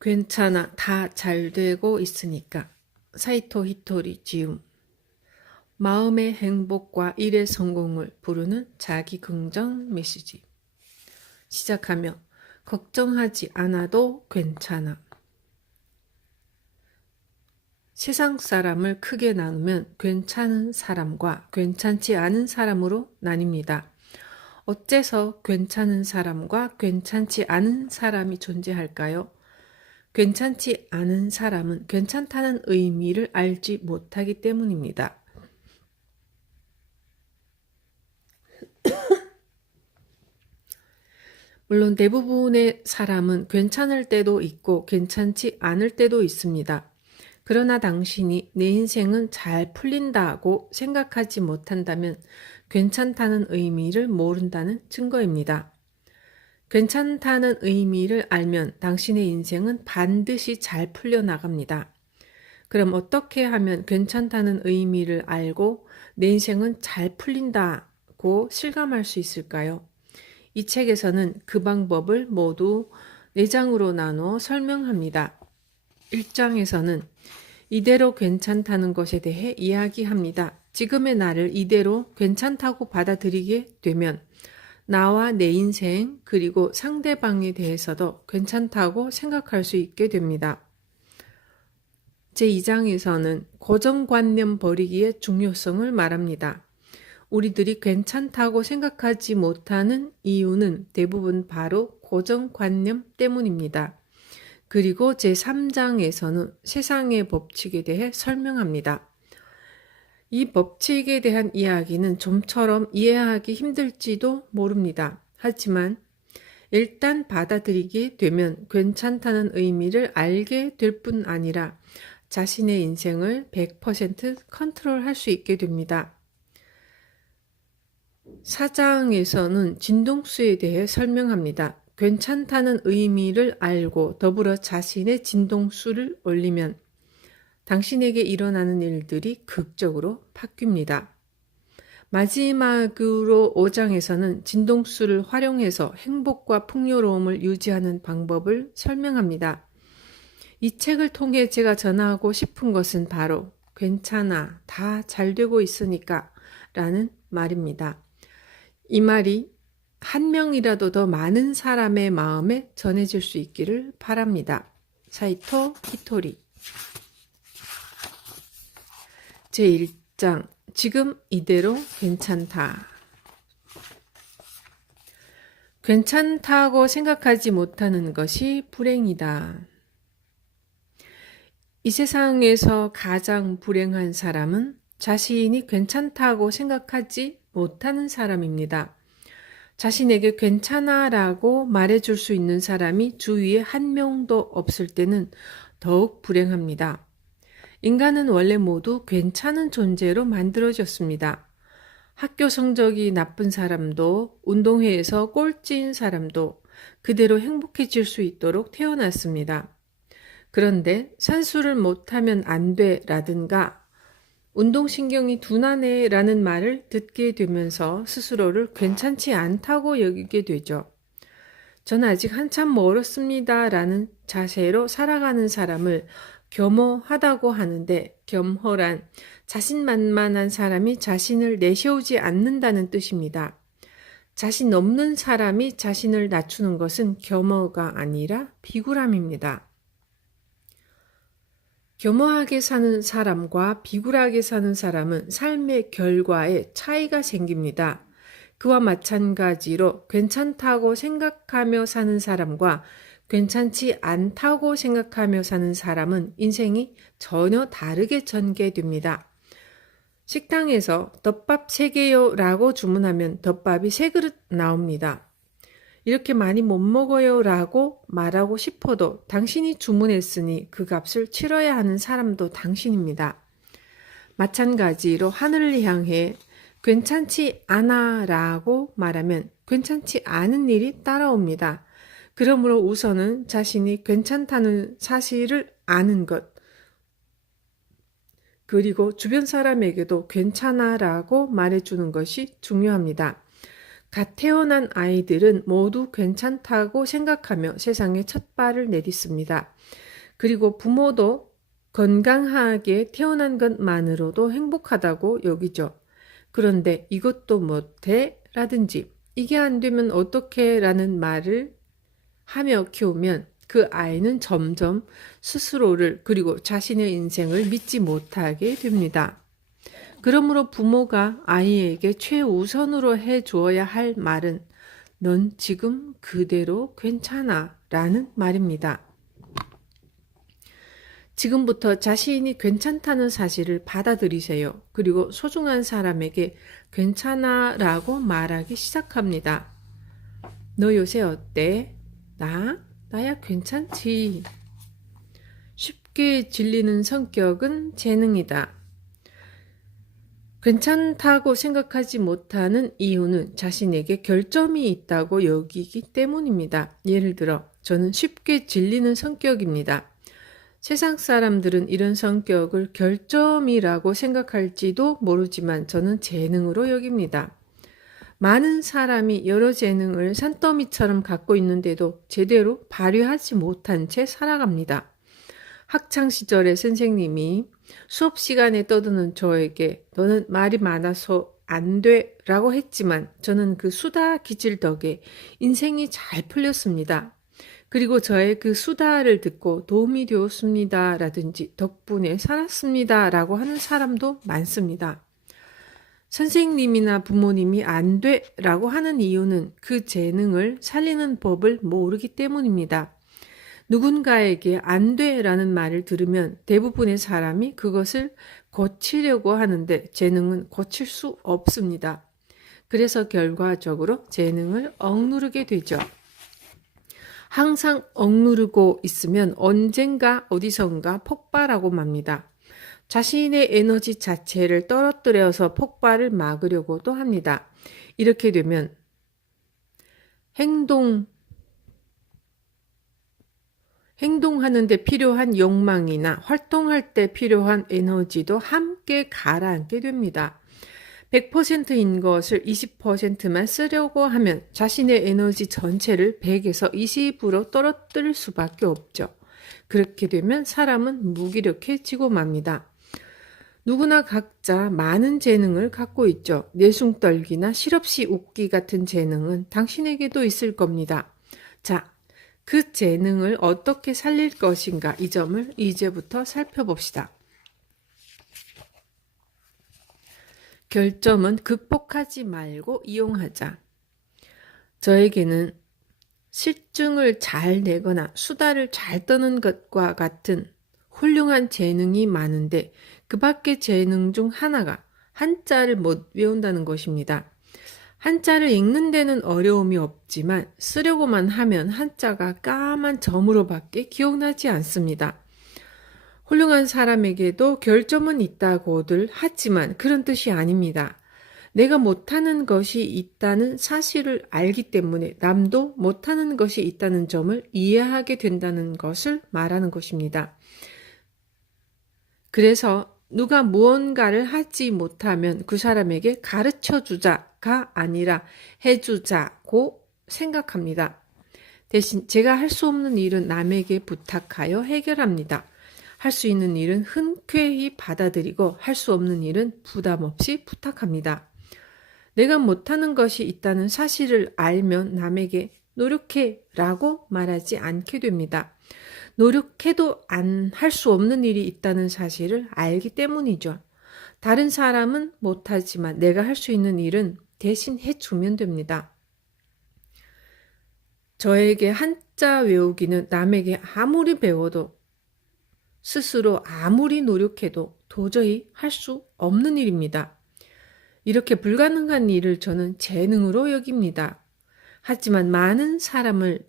괜찮아, 다 잘 되고 있으니까. 사이토 히토리 지움. 마음의 행복과 일의 성공을 부르는 자기 긍정 메시지. 시작하며 걱정하지 않아도 괜찮아. 세상 사람을 크게 나누면 괜찮은 사람과 괜찮지 않은 사람으로 나뉩니다. 어째서 괜찮은 사람과 괜찮지 않은 사람이 존재할까요? 괜찮지 않은 사람은 괜찮다는 의미를 알지 못하기 때문입니다. 물론 대부분의 사람은 괜찮을 때도 있고 괜찮지 않을 때도 있습니다. 그러나 당신이 내 인생은 잘 풀린다고 생각하지 못한다면 괜찮다는 의미를 모른다는 증거입니다. 괜찮다는 의미를 알면 당신의 인생은 반드시 잘 풀려나갑니다. 그럼 어떻게 하면 괜찮다는 의미를 알고 내 인생은 잘 풀린다고 실감할 수 있을까요? 이 책에서는 그 방법을 모두 4장으로 나누어 설명합니다. 1장에서는 이대로 괜찮다는 것에 대해 이야기합니다. 지금의 나를 이대로 괜찮다고 받아들이게 되면 나와 내 인생 그리고 상대방에 대해서도 괜찮다고 생각할 수 있게 됩니다. 제2장에서는 고정관념 버리기의 중요성을 말합니다. 우리들이 괜찮다고 생각하지 못하는 이유는 대부분 바로 고정관념 때문입니다. 그리고 제3장에서는 세상의 법칙에 대해 설명합니다. 이 법칙에 대한 이야기는 좀처럼 이해하기 힘들지도 모릅니다. 하지만 일단 받아들이게 되면 괜찮다는 의미를 알게 될 뿐 아니라 자신의 인생을 100% 컨트롤할 수 있게 됩니다. 4장에서는 진동수에 대해 설명합니다. 괜찮다는 의미를 알고 더불어 자신의 진동수를 올리면 당신에게 일어나는 일들이 극적으로 바뀝니다. 마지막으로 5장에서는 진동수를 활용해서 행복과 풍요로움을 유지하는 방법을 설명합니다. 이 책을 통해 제가 전하고 싶은 것은 바로 괜찮아, 다 잘 되고 있으니까 라는 말입니다. 이 말이 한 명이라도 더 많은 사람의 마음에 전해질 수 있기를 바랍니다. 사이토 히토리. 제1장 지금 이대로 괜찮다. 괜찮다고 생각하지 못하는 것이 불행이다. 이 세상에서 가장 불행한 사람은 자신이 괜찮다고 생각하지 못하는 사람입니다. 자신에게 괜찮아 라고 말해줄 수 있는 사람이 주위에 한 명도 없을 때는 더욱 불행합니다. 인간은 원래 모두 괜찮은 존재로 만들어졌습니다. 학교 성적이 나쁜 사람도 운동회에서 꼴찌인 사람도 그대로 행복해질 수 있도록 태어났습니다. 그런데 산수를 못하면 안 돼 라든가 운동신경이 둔하네 라는 말을 듣게 되면서 스스로를 괜찮지 않다고 여기게 되죠. 저는 아직 한참 멀었습니다 라는 자세로 살아가는 사람을 겸허하다고 하는데 겸허란 자신만만한 사람이 자신을 내세우지 않는다는 뜻입니다. 자신 없는 사람이 자신을 낮추는 것은 겸허가 아니라 비굴함입니다. 겸허하게 사는 사람과 비굴하게 사는 사람은 삶의 결과에 차이가 생깁니다. 그와 마찬가지로 괜찮다고 생각하며 사는 사람과 괜찮지 않다고 생각하며 사는 사람은 인생이 전혀 다르게 전개됩니다. 식당에서 덮밥 3개요 라고 주문하면 덮밥이 3그릇 나옵니다. 이렇게 많이 못 먹어요 라고 말하고 싶어도 당신이 주문했으니 그 값을 치러야 하는 사람도 당신입니다. 마찬가지로 하늘을 향해 괜찮지 않아 라고 말하면 괜찮지 않은 일이 따라옵니다. 그러므로 우선은 자신이 괜찮다는 사실을 아는 것, 그리고 주변 사람에게도 괜찮아 라고 말해주는 것이 중요합니다. 갓 태어난 아이들은 모두 괜찮다고 생각하며 세상에 첫 발을 내딛습니다. 그리고 부모도 건강하게 태어난 것만으로도 행복하다고 여기죠. 그런데 이것도 못해? 라든지 이게 안 되면 어떡해? 라는 말을 하며 키우면 그 아이는 점점 스스로를 그리고 자신의 인생을 믿지 못하게 됩니다. 그러므로 부모가 아이에게 최우선으로 해주어야 할 말은 넌 지금 그대로 괜찮아 라는 말입니다. 지금부터 자신이 괜찮다는 사실을 받아들이세요. 그리고 소중한 사람에게 괜찮아 라고 말하기 시작합니다. 너 요새 어때? 나야 괜찮지. 쉽게 질리는 성격은 재능이다. 괜찮다고 생각하지 못하는 이유는 자신에게 결점이 있다고 여기기 때문입니다. 예를 들어 저는 쉽게 질리는 성격입니다. 세상 사람들은 이런 성격을 결점이라고 생각할지도 모르지만 저는 재능으로 여깁니다. 많은 사람이 여러 재능을 산더미처럼 갖고 있는데도 제대로 발휘하지 못한 채 살아갑니다. 학창시절에 선생님이 수업 시간에 떠드는 저에게 너는 말이 많아서 안 돼 라고 했지만 저는 그 수다 기질 덕에 인생이 잘 풀렸습니다. 그리고 저의 그 수다를 듣고 도움이 되었습니다 라든지 덕분에 살았습니다 라고 하는 사람도 많습니다. 선생님이나 부모님이 안 돼 라고 하는 이유는 그 재능을 살리는 법을 모르기 때문입니다. 누군가에게 안 돼 라는 말을 들으면 대부분의 사람이 그것을 고치려고 하는데 재능은 고칠 수 없습니다. 그래서 결과적으로 재능을 억누르게 되죠. 항상 억누르고 있으면 언젠가 어디선가 폭발하고 맙니다. 자신의 에너지 자체를 떨어뜨려서 폭발을 막으려고도 합니다. 이렇게 되면 행동하는 데 필요한 욕망이나 활동할 때 필요한 에너지도 함께 가라앉게 됩니다. 100%인 것을 20%만 쓰려고 하면 자신의 에너지 전체를 100에서 20으로 떨어뜨릴 수밖에 없죠. 그렇게 되면 사람은 무기력해지고 맙니다. 누구나 각자 많은 재능을 갖고 있죠. 내숭떨기나 실없이 웃기 같은 재능은 당신에게도 있을 겁니다. 자, 그 재능을 어떻게 살릴 것인가 이 점을 이제부터 살펴봅시다. 결점은 극복하지 말고 이용하자. 저에게는 실증을 잘 내거나 수다를 잘 떠는 것과 같은 훌륭한 재능이 많은데 그 밖의 재능 중 하나가 한자를 못 외운다는 것입니다. 한자를 읽는 데는 어려움이 없지만 쓰려고만 하면 한자가 까만 점으로밖에 기억나지 않습니다. 훌륭한 사람에게도 결점은 있다고들 하지만 그런 뜻이 아닙니다. 내가 못하는 것이 있다는 사실을 알기 때문에 남도 못하는 것이 있다는 점을 이해하게 된다는 것을 말하는 것입니다. 그래서 누가 무언가를 하지 못하면 그 사람에게 가르쳐 주자가 아니라 해주자고 생각합니다. 대신 제가 할 수 없는 일은 남에게 부탁하여 해결합니다. 할 수 있는 일은 흔쾌히 받아들이고 할 수 없는 일은 부담 없이 부탁합니다. 내가 못하는 것이 있다는 사실을 알면 남에게 노력해 라고 말하지 않게 됩니다. 노력해도 안 할 수 없는 일이 있다는 사실을 알기 때문이죠. 다른 사람은 못하지만 내가 할 수 있는 일은 대신 해주면 됩니다. 저에게 한자 외우기는 남에게 아무리 배워도 스스로 아무리 노력해도 도저히 할 수 없는 일입니다. 이렇게 불가능한 일을 저는 재능으로 여깁니다. 하지만 많은 사람은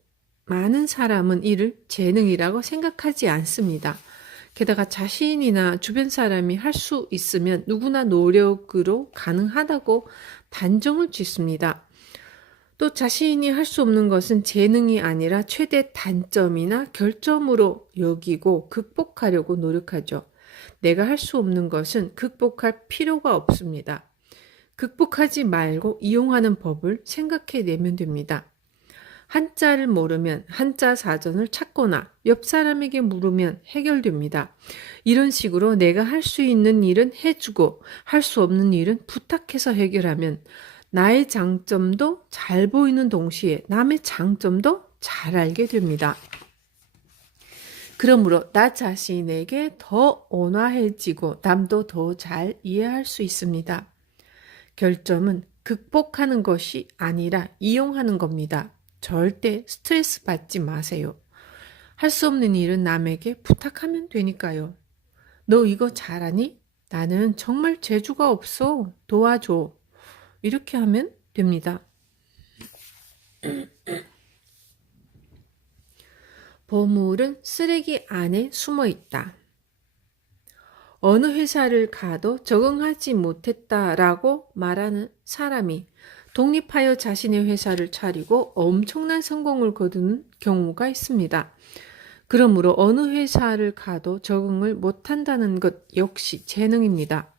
이를 재능이라고 생각하지 않습니다. 게다가 자신이나 주변 사람이 할 수 있으면 누구나 노력으로 가능하다고 단정을 짓습니다. 또 자신이 할 수 없는 것은 재능이 아니라 최대 단점이나 결점으로 여기고 극복하려고 노력하죠. 내가 할 수 없는 것은 극복할 필요가 없습니다. 극복하지 말고 이용하는 법을 생각해내면 됩니다. 한자를 모르면 한자 사전을 찾거나 옆 사람에게 물으면 해결됩니다. 이런 식으로 내가 할 수 있는 일은 해주고 할 수 없는 일은 부탁해서 해결하면 나의 장점도 잘 보이는 동시에 남의 장점도 잘 알게 됩니다. 그러므로 나 자신에게 더 온화해지고 남도 더 잘 이해할 수 있습니다. 결점은 극복하는 것이 아니라 이용하는 겁니다. 절대 스트레스 받지 마세요. 할 수 없는 일은 남에게 부탁하면 되니까요. 너 이거 잘하니? 나는 정말 재주가 없어. 도와줘. 이렇게 하면 됩니다. 보물은 쓰레기 안에 숨어 있다. 어느 회사를 가도 적응하지 못했다라고 말하는 사람이 독립하여 자신의 회사를 차리고 엄청난 성공을 거두는 경우가 있습니다. 그러므로 어느 회사를 가도 적응을 못한다는 것 역시 재능입니다.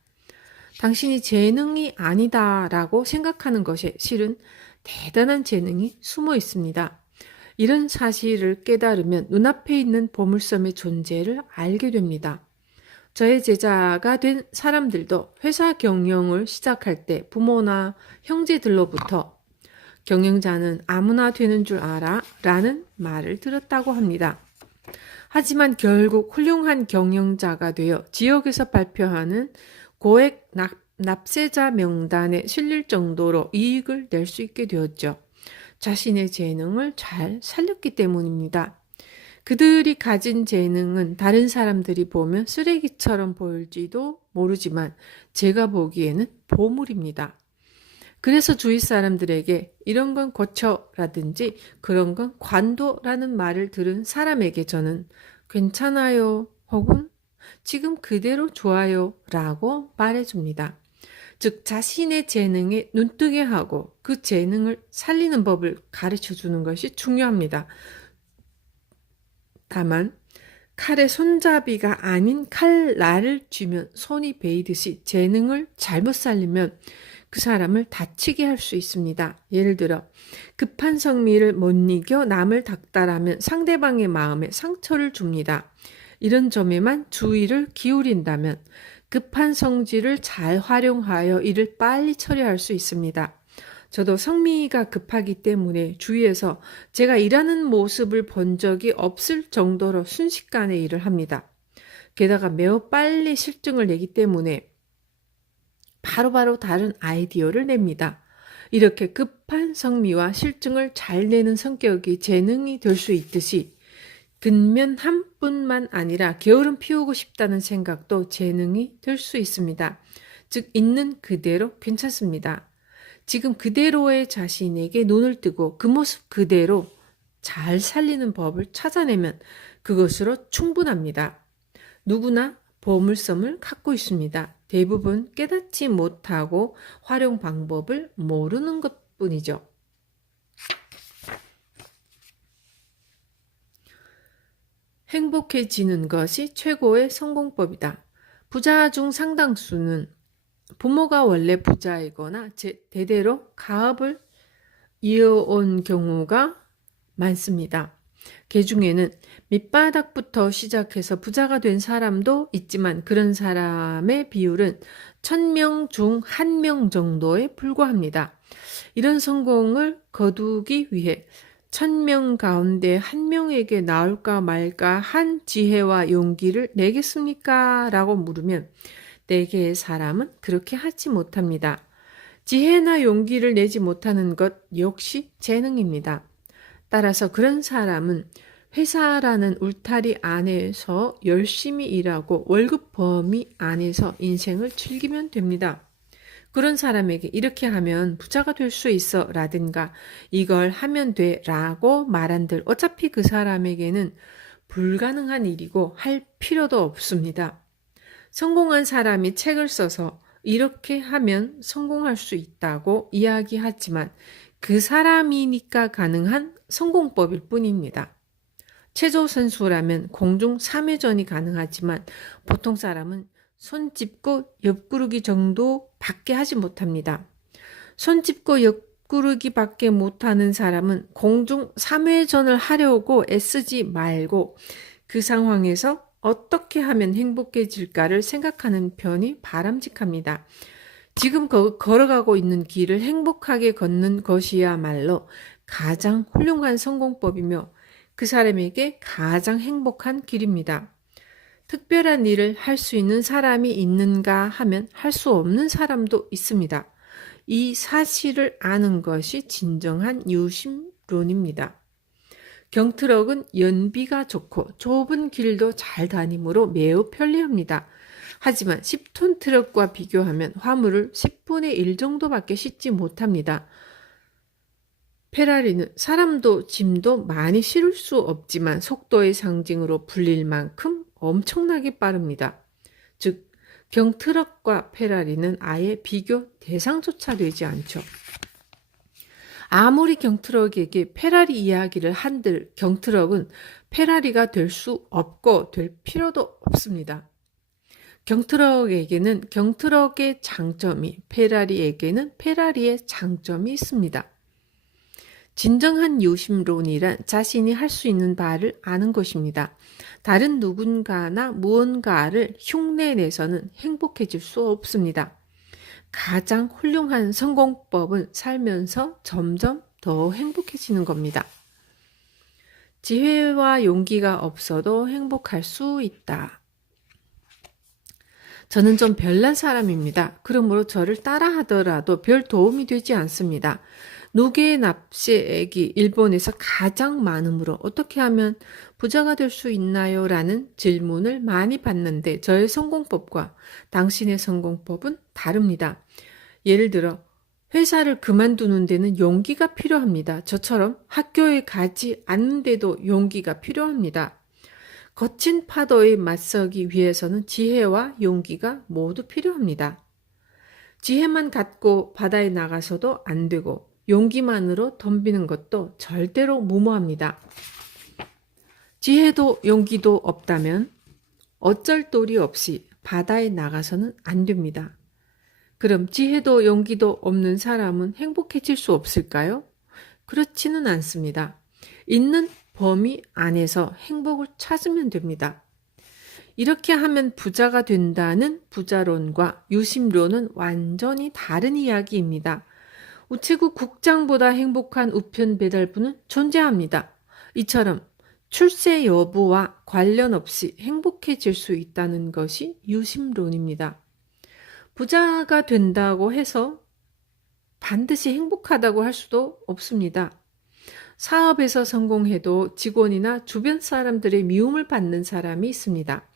당신이 재능이 아니다라고 생각하는 것에 실은 대단한 재능이 숨어 있습니다. 이런 사실을 깨달으면 눈앞에 있는 보물섬의 존재를 알게 됩니다. 저의 제자가 된 사람들도 회사 경영을 시작할 때 부모나 형제들로부터 경영자는 아무나 되는 줄 알아 라는 말을 들었다고 합니다. 하지만 결국 훌륭한 경영자가 되어 지역에서 발표하는 고액 납세자 명단에 실릴 정도로 이익을 낼 수 있게 되었죠. 자신의 재능을 잘 살렸기 때문입니다. 그들이 가진 재능은 다른 사람들이 보면 쓰레기처럼 보일지도 모르지만 제가 보기에는 보물입니다. 그래서 주위 사람들에게 이런 건 고쳐라든지 그런 건 관둬라는 말을 들은 사람에게 저는 괜찮아요 혹은 지금 그대로 좋아요 라고 말해줍니다. 즉 자신의 재능에 눈뜨게 하고 그 재능을 살리는 법을 가르쳐주는 것이 중요합니다. 다만 칼의 손잡이가 아닌 칼날을 쥐면 손이 베이듯이 재능을 잘못 살리면 그 사람을 다치게 할 수 있습니다. 예를 들어 급한 성미를 못 이겨 남을 닥달하면 상대방의 마음에 상처를 줍니다. 이런 점에만 주의를 기울인다면 급한 성질을 잘 활용하여 일을 빨리 처리할 수 있습니다. 저도 성미가 급하기 때문에 주위에서 제가 일하는 모습을 본 적이 없을 정도로 순식간에 일을 합니다. 게다가 매우 빨리 실증을 내기 때문에 바로바로 다른 아이디어를 냅니다. 이렇게 급한 성미와 실증을 잘 내는 성격이 재능이 될 수 있듯이 근면 한 뿐만 아니라 게으름 피우고 싶다는 생각도 재능이 될 수 있습니다. 즉 있는 그대로 괜찮습니다. 지금 그대로의 자신에게 눈을 뜨고 그 모습 그대로 잘 살리는 법을 찾아내면 그것으로 충분합니다. 누구나 보물섬을 갖고 있습니다. 대부분 깨닫지 못하고 활용 방법을 모르는 것뿐이죠. 행복해지는 것이 최고의 성공법이다. 부자 중 상당수는 부모가 원래 부자이거나 대대로 가업을 이어온 경우가 많습니다. 그 중에는 밑바닥부터 시작해서 부자가 된 사람도 있지만 그런 사람의 비율은 1000명 중 1명 정도에 불과합니다. 이런 성공을 거두기 위해 1000명 가운데 1명에게 나올까 말까 한 지혜와 용기를 내겠습니까? 라고 물으면 대개의 사람은 그렇게 하지 못합니다. 지혜나 용기를 내지 못하는 것 역시 재능입니다. 따라서 그런 사람은 회사라는 울타리 안에서 열심히 일하고 월급 범위 안에서 인생을 즐기면 됩니다. 그런 사람에게 이렇게 하면 부자가 될 수 있어 라든가 이걸 하면 돼 라고 말한들 어차피 그 사람에게는 불가능한 일이고 할 필요도 없습니다. 성공한 사람이 책을 써서 이렇게 하면 성공할 수 있다고 이야기하지만 그 사람이니까 가능한 성공법일 뿐입니다. 체조 선수라면 공중 3회전이 가능하지만 보통 사람은 손 짚고 옆구르기 정도 밖에 하지 못합니다. 손 짚고 옆구르기밖에 못하는 사람은 공중 3회전을 하려고 애쓰지 말고 그 상황에서 어떻게 하면 행복해질까를 생각하는 편이 바람직합니다. 지금 걸어가고 있는 길을 행복하게 걷는 것이야말로 가장 훌륭한 성공법이며 그 사람에게 가장 행복한 길입니다. 특별한 일을 할 수 있는 사람이 있는가 하면 할 수 없는 사람도 있습니다. 이 사실을 아는 것이 진정한 유심론입니다. 경트럭은 연비가 좋고 좁은 길도 잘 다니므로 매우 편리합니다. 하지만 10톤 트럭과 비교하면 화물을 10분의 1 정도밖에 싣지 못합니다. 페라리는 사람도 짐도 많이 실을 수 없지만 속도의 상징으로 불릴 만큼 엄청나게 빠릅니다. 즉, 경트럭과 페라리는 아예 비교 대상조차 되지 않죠. 아무리 경트럭에게 페라리 이야기를 한들 경트럭은 페라리가 될 수 없고 될 필요도 없습니다. 경트럭에게는 경트럭의 장점이, 페라리에게는 페라리의 장점이 있습니다. 진정한 유심론이란 자신이 할 수 있는 바를 아는 것입니다. 다른 누군가나 무언가를 흉내내서는 행복해질 수 없습니다. 가장 훌륭한 성공법은 살면서 점점 더 행복해지는 겁니다. 지혜와 용기가 없어도 행복할 수 있다. 저는 좀 별난 사람입니다. 그러므로 저를 따라하더라도 별 도움이 되지 않습니다. 노개 납세액이 일본에서 가장 많으므로 어떻게 하면 부자가 될 수 있나요? 라는 질문을 많이 받는데 저의 성공법과 당신의 성공법은 다릅니다. 예를 들어 회사를 그만두는 데는 용기가 필요합니다. 저처럼 학교에 가지 않는데도 용기가 필요합니다. 거친 파도에 맞서기 위해서는 지혜와 용기가 모두 필요합니다. 지혜만 갖고 바다에 나가서도 안 되고 용기만으로 덤비는 것도 절대로 무모합니다. 지혜도 용기도 없다면 어쩔 도리 없이 바다에 나가서는 안 됩니다. 그럼 지혜도 용기도 없는 사람은 행복해질 수 없을까요? 그렇지는 않습니다. 있는 범위 안에서 행복을 찾으면 됩니다. 이렇게 하면 부자가 된다는 부자론과 유심론은 완전히 다른 이야기입니다. 우체국 국장보다 행복한 우편 배달부는 존재합니다. 이처럼 출세 여부와 관련 없이 행복해질 수 있다는 것이 유심론입니다. 부자가 된다고 해서 반드시 행복하다고 할 수도 없습니다. 사업에서 성공해도 직원이나 주변 사람들의 미움을 받는 사람이 있습니다.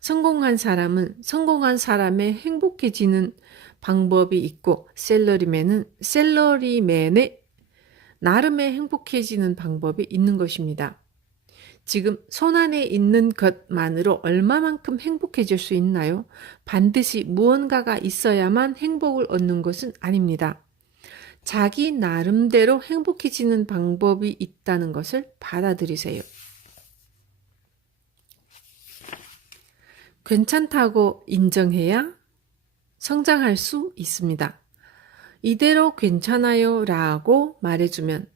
성공한 사람은 성공한 사람의 행복해지는 방법이 있고 셀러리맨의 나름의 행복해지는 방법이 있는 것입니다. 지금 손안에 있는 것만으로 얼마만큼 행복해질 수 있나요? 반드시 무언가가 있어야만 행복을 얻는 것은 아닙니다. 자기 나름대로 행복해지는 방법이 있다는 것을 받아들이세요. 괜찮다고 인정해야 성장할 수 있습니다. 이대로 괜찮아요 라고 말해주면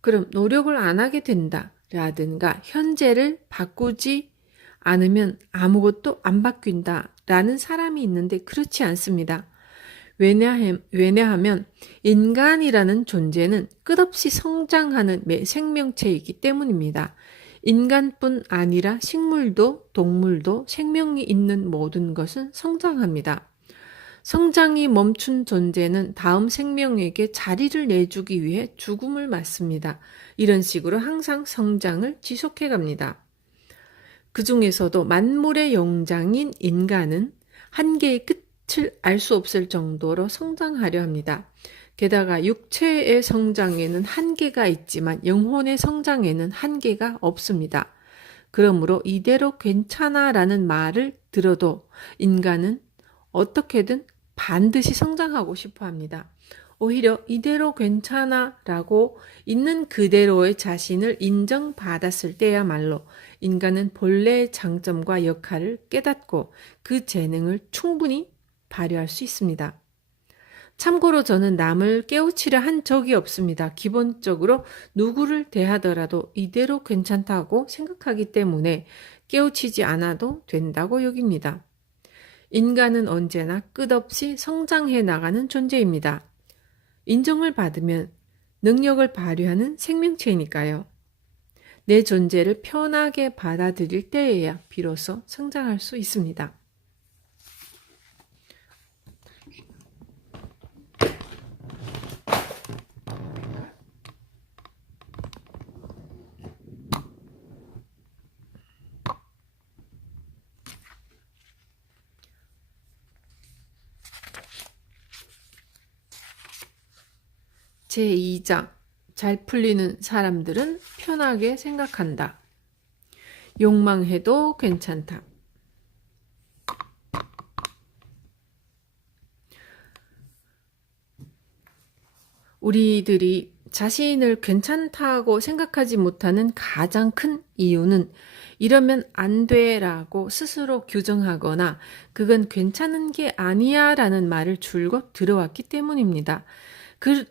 그럼 노력을 안 하게 된다 라든가 현재를 바꾸지 않으면 아무것도 안 바뀐다 라는 사람이 있는데 그렇지 않습니다. 왜냐하면 인간이라는 존재는 끝없이 성장하는 생명체이기 때문입니다. 인간뿐 아니라 식물도 동물도 생명이 있는 모든 것은 성장합니다. 성장이 멈춘 존재는 다음 생명에게 자리를 내주기 위해 죽음을 맞습니다. 이런 식으로 항상 성장을 지속해 갑니다. 그 중에서도 만물의 영장인 인간은 한계의 끝을 알 수 없을 정도로 성장하려 합니다. 게다가 육체의 성장에는 한계가 있지만 영혼의 성장에는 한계가 없습니다. 그러므로 이대로 괜찮아 라는 말을 들어도 인간은 어떻게든 반드시 성장하고 싶어 합니다. 오히려 이대로 괜찮아 라고 있는 그대로의 자신을 인정받았을 때야말로 인간은 본래의 장점과 역할을 깨닫고 그 재능을 충분히 발휘할 수 있습니다. 참고로 저는 남을 깨우치려 한 적이 없습니다. 기본적으로 누구를 대하더라도 이대로 괜찮다고 생각하기 때문에 깨우치지 않아도 된다고 여깁니다. 인간은 언제나 끝없이 성장해 나가는 존재입니다. 인정을 받으면 능력을 발휘하는 생명체이니까요. 내 존재를 편하게 받아들일 때에야 비로소 성장할 수 있습니다. 제2장 잘 풀리는 사람들은 편하게 생각한다. 욕망해도 괜찮다. 우리들이 자신을 괜찮다고 생각하지 못하는 가장 큰 이유는 이러면 안 돼라고 스스로 규정하거나 그건 괜찮은 게 아니야 라는 말을 줄곧 들어왔기 때문입니다.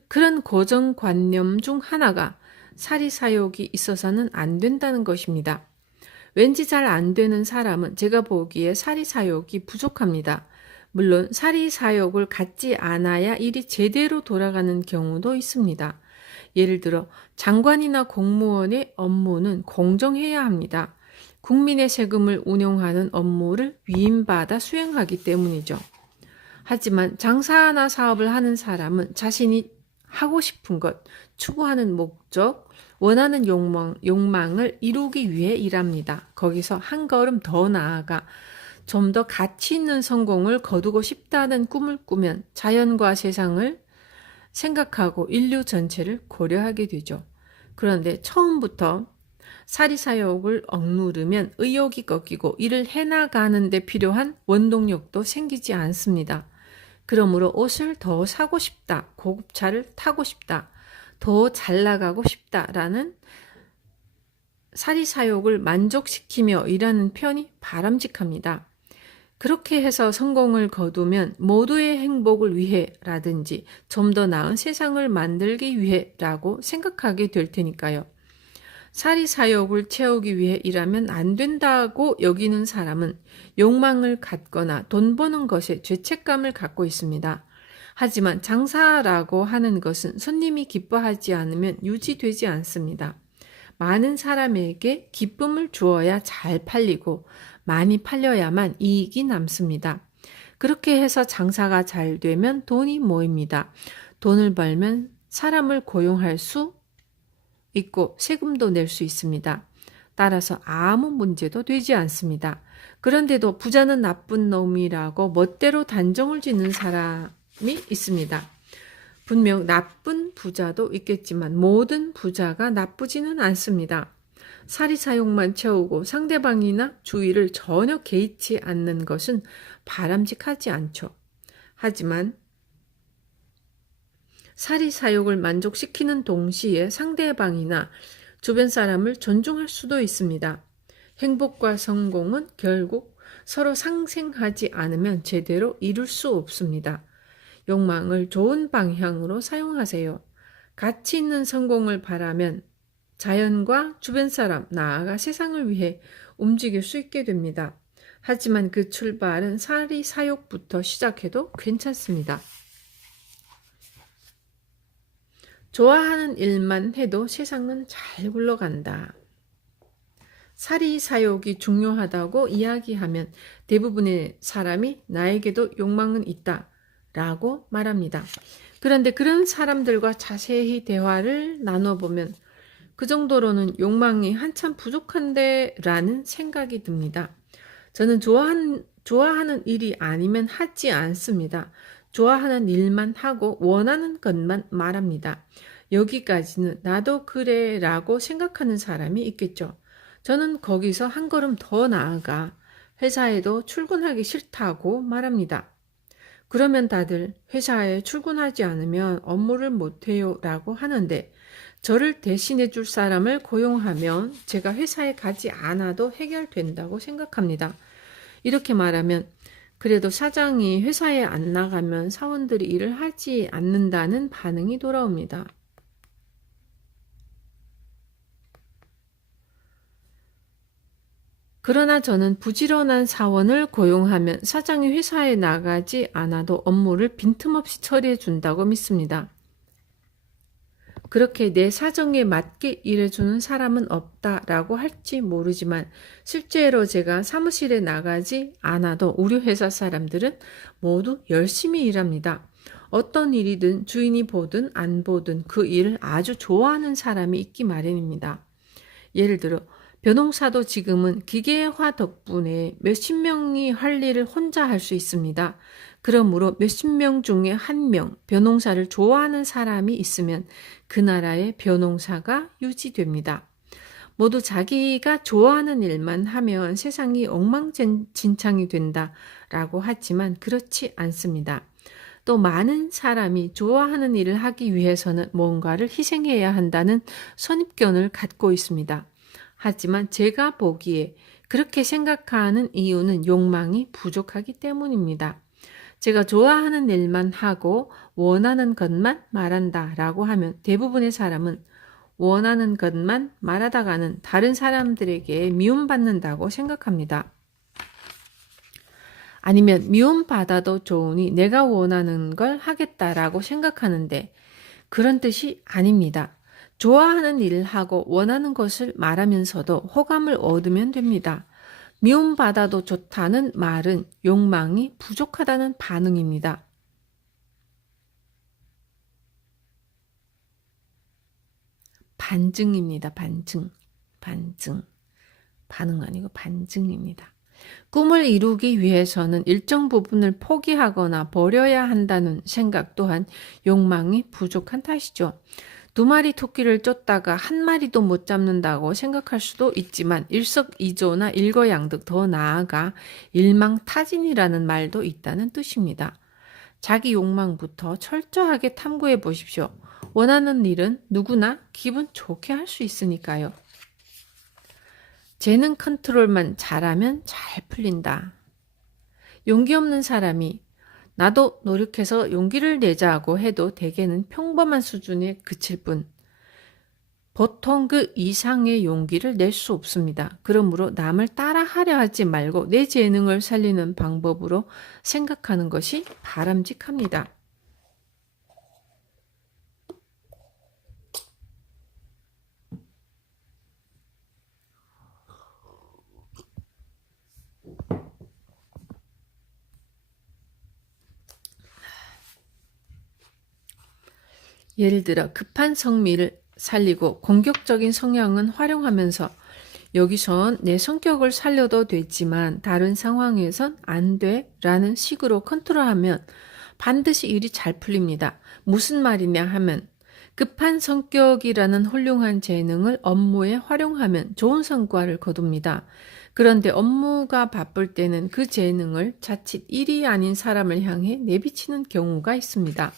그런 고정관념 중 하나가 사리사욕이 있어서는 안 된다는 것입니다. 왠지 잘 안 되는 사람은 제가 보기에 사리사욕이 부족합니다. 물론 사리사욕을 갖지 않아야 일이 제대로 돌아가는 경우도 있습니다. 예를 들어 장관이나 공무원의 업무는 공정해야 합니다. 국민의 세금을 운용하는 업무를 위임받아 수행하기 때문이죠. 하지만 장사나 사업을 하는 사람은 자신이 하고 싶은 것, 추구하는 목적, 원하는 욕망을 이루기 위해 일합니다. 거기서 한 걸음 더 나아가 좀 더 가치 있는 성공을 거두고 싶다는 꿈을 꾸면 자연과 세상을 생각하고 인류 전체를 고려하게 되죠. 그런데 처음부터 사리사욕을 억누르면 의욕이 꺾이고 일을 해나가는 데 필요한 원동력도 생기지 않습니다. 그러므로 옷을 더 사고 싶다, 고급차를 타고 싶다, 더 잘 나가고 싶다라는 사리사욕을 만족시키며 일하는 편이 바람직합니다. 그렇게 해서 성공을 거두면 모두의 행복을 위해라든지 좀 더 나은 세상을 만들기 위해라고 생각하게 될 테니까요. 사리사욕을 채우기 위해 일하면 안 된다고 여기는 사람은 욕망을 갖거나 돈 버는 것에 죄책감을 갖고 있습니다. 하지만 장사라고 하는 것은 손님이 기뻐하지 않으면 유지되지 않습니다. 많은 사람에게 기쁨을 주어야 잘 팔리고 많이 팔려야만 이익이 남습니다. 그렇게 해서 장사가 잘 되면 돈이 모입니다. 돈을 벌면 사람을 고용할 수 있고 세금도 낼 수 있습니다. 따라서 아무 문제도 되지 않습니다. 그런데도 부자는 나쁜 놈이라고 멋대로 단정을 짓는 사람이 있습니다. 분명 나쁜 부자도 있겠지만 모든 부자가 나쁘지는 않습니다. 사리사욕만 채우고 상대방이나 주위를 전혀 개의치 않는 것은 바람직하지 않죠. 하지만 사리사욕을 만족시키는 동시에 상대방이나 주변 사람을 존중할 수도 있습니다. 행복과 성공은 결국 서로 상생하지 않으면 제대로 이룰 수 없습니다. 욕망을 좋은 방향으로 사용하세요. 가치 있는 성공을 바라면 자연과 주변 사람, 나아가 세상을 위해 움직일 수 있게 됩니다. 하지만 그 출발은 사리사욕부터 시작해도 괜찮습니다. 좋아하는 일만 해도 세상은 잘 굴러간다. 사리사욕이 중요하다고 이야기하면 대부분의 사람이 나에게도 욕망은 있다 라고 말합니다. 그런데 그런 사람들과 자세히 대화를 나눠보면 그 정도로는 욕망이 한참 부족한데 라는 생각이 듭니다. 저는 좋아하는 일이 아니면 하지 않습니다. 좋아하는 일만 하고 원하는 것만 말합니다. 여기까지는 나도 그래 라고 생각하는 사람이 있겠죠. 저는 거기서 한 걸음 더 나아가 회사에도 출근하기 싫다고 말합니다. 그러면 다들 회사에 출근하지 않으면 업무를 못해요 라고 하는데 저를 대신해 줄 사람을 고용하면 제가 회사에 가지 않아도 해결된다고 생각합니다. 이렇게 말하면 그래도 사장이 회사에 안 나가면 사원들이 일을 하지 않는다는 반응이 돌아옵니다. 그러나 저는 부지런한 사원을 고용하면 사장이 회사에 나가지 않아도 업무를 빈틈없이 처리해 준다고 믿습니다. 그렇게 내 사정에 맞게 일해주는 사람은 없다라고 할지 모르지만 실제로 제가 사무실에 나가지 않아도 우리 회사 사람들은 모두 열심히 일합니다. 어떤 일이든 주인이 보든 안 보든 그 일을 아주 좋아하는 사람이 있기 마련입니다. 예를 들어 벼농사도 지금은 기계화 덕분에 몇십 명이 할 일을 혼자 할 수 있습니다. 그러므로 몇십 명 중에 한 명 벼농사를 좋아하는 사람이 있으면 그 나라의 벼농사가 유지됩니다. 모두 자기가 좋아하는 일만 하면 세상이 엉망진창이 된다라고 하지만 그렇지 않습니다. 또 많은 사람이 좋아하는 일을 하기 위해서는 뭔가를 희생해야 한다는 선입견을 갖고 있습니다. 하지만 제가 보기에 그렇게 생각하는 이유는 욕망이 부족하기 때문입니다. 제가 좋아하는 일만 하고 원하는 것만 말한다 라고 하면 대부분의 사람은 원하는 것만 말하다가는 다른 사람들에게 미움받는다고 생각합니다. 아니면 미움받아도 좋으니 내가 원하는 걸 하겠다라고 생각하는데 그런 뜻이 아닙니다. 좋아하는 일을 하고 원하는 것을 말하면서도 호감을 얻으면 됩니다. 미움받아도 좋다는 말은 욕망이 부족하다는 반응입니다. 반증입니다. 반증. 반응 아니고 반증입니다. 꿈을 이루기 위해서는 일정 부분을 포기하거나 버려야 한다는 생각 또한 욕망이 부족한 탓이죠. 2마리 토끼를 쫓다가 1마리도 못 잡는다고 생각할 수도 있지만 일석이조나 일거양득 더 나아가 일망타진이라는 말도 있다는 뜻입니다. 자기 욕망부터 철저하게 탐구해 보십시오. 원하는 일은 누구나 기분 좋게 할 수 있으니까요. 재능 컨트롤만 잘하면 잘 풀린다. 용기 없는 사람이 나도 노력해서 용기를 내자고 해도 대개는 평범한 수준에 그칠 뿐 보통 그 이상의 용기를 낼 수 없습니다. 그러므로 남을 따라하려 하지 말고 내 재능을 살리는 방법으로 생각하는 것이 바람직합니다. 예를 들어 급한 성미를 살리고 공격적인 성향은 활용하면서 여기선 내 성격을 살려도 되지만 다른 상황에선 안 돼 라는 식으로 컨트롤하면 반드시 일이 잘 풀립니다. 무슨 말이냐 하면 급한 성격이라는 훌륭한 재능을 업무에 활용하면 좋은 성과를 거둡니다. 그런데 업무가 바쁠 때는 그 재능을 자칫 일이 아닌 사람을 향해 내비치는 경우가 있습니다.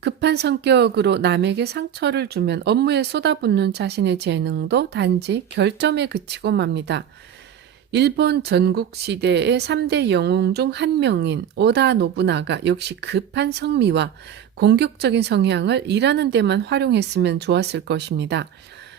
급한 성격으로 남에게 상처를 주면 업무에 쏟아붓는 자신의 재능도 단지 결점에 그치고 맙니다. 일본 전국시대의 3대 영웅 중 한 명인 오다 노부나가 역시 급한 성미와 공격적인 성향을 일하는 데만 활용했으면 좋았을 것입니다.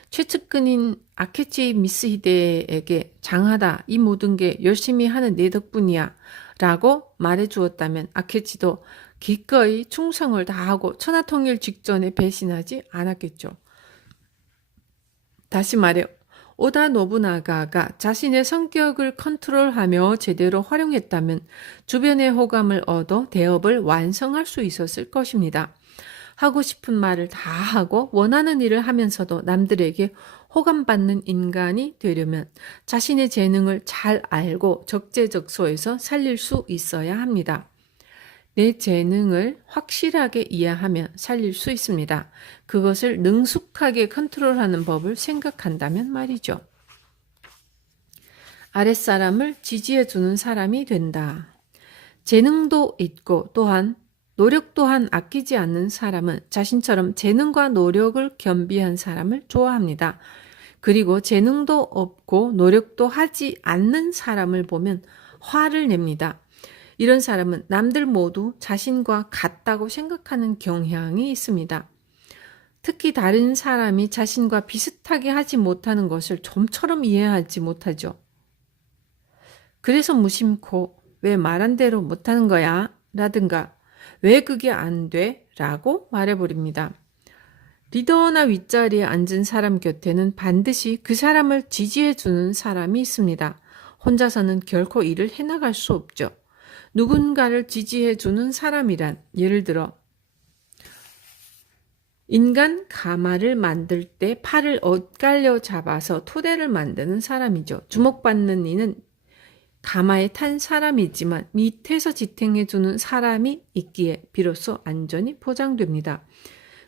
최측근인 아케치 미스히데에게 장하다, 이 모든 게 열심히 하는 내 덕분이야 라고 말해주었다면 아케치도 기꺼이 충성을 다하고 천하통일 직전에 배신하지 않았겠죠. 다시 말해 오다 노부나가가 자신의 성격을 컨트롤하며 제대로 활용했다면 주변의 호감을 얻어 대업을 완성할 수 있었을 것입니다. 하고 싶은 말을 다 하고 원하는 일을 하면서도 남들에게 호감받는 인간이 되려면 자신의 재능을 잘 알고 적재적소에서 살릴 수 있어야 합니다. 내 재능을 확실하게 이해하며 살릴 수 있습니다. 그것을 능숙하게 컨트롤하는 법을 생각한다면 말이죠. 아랫사람을 지지해주는 사람이 된다. 재능도 있고 또한 노력 또한 아끼지 않는 사람은 자신처럼 재능과 노력을 겸비한 사람을 좋아합니다. 그리고 재능도 없고 노력도 하지 않는 사람을 보면 화를 냅니다. 이런 사람은 남들 모두 자신과 같다고 생각하는 경향이 있습니다. 특히 다른 사람이 자신과 비슷하게 하지 못하는 것을 좀처럼 이해하지 못하죠. 그래서 무심코 왜 말한 대로 못하는 거야? 라든가 왜 그게 안 돼? 라고 말해버립니다. 리더나 윗자리에 앉은 사람 곁에는 반드시 그 사람을 지지해주는 사람이 있습니다. 혼자서는 결코 일을 해나갈 수 없죠. 누군가를 지지해주는 사람이란 예를 들어 인간 가마를 만들 때 팔을 엇갈려 잡아서 토대를 만드는 사람이죠. 주목받는 이는 가마에 탄 사람이지만 밑에서 지탱해주는 사람이 있기에 비로소 안전이 보장됩니다.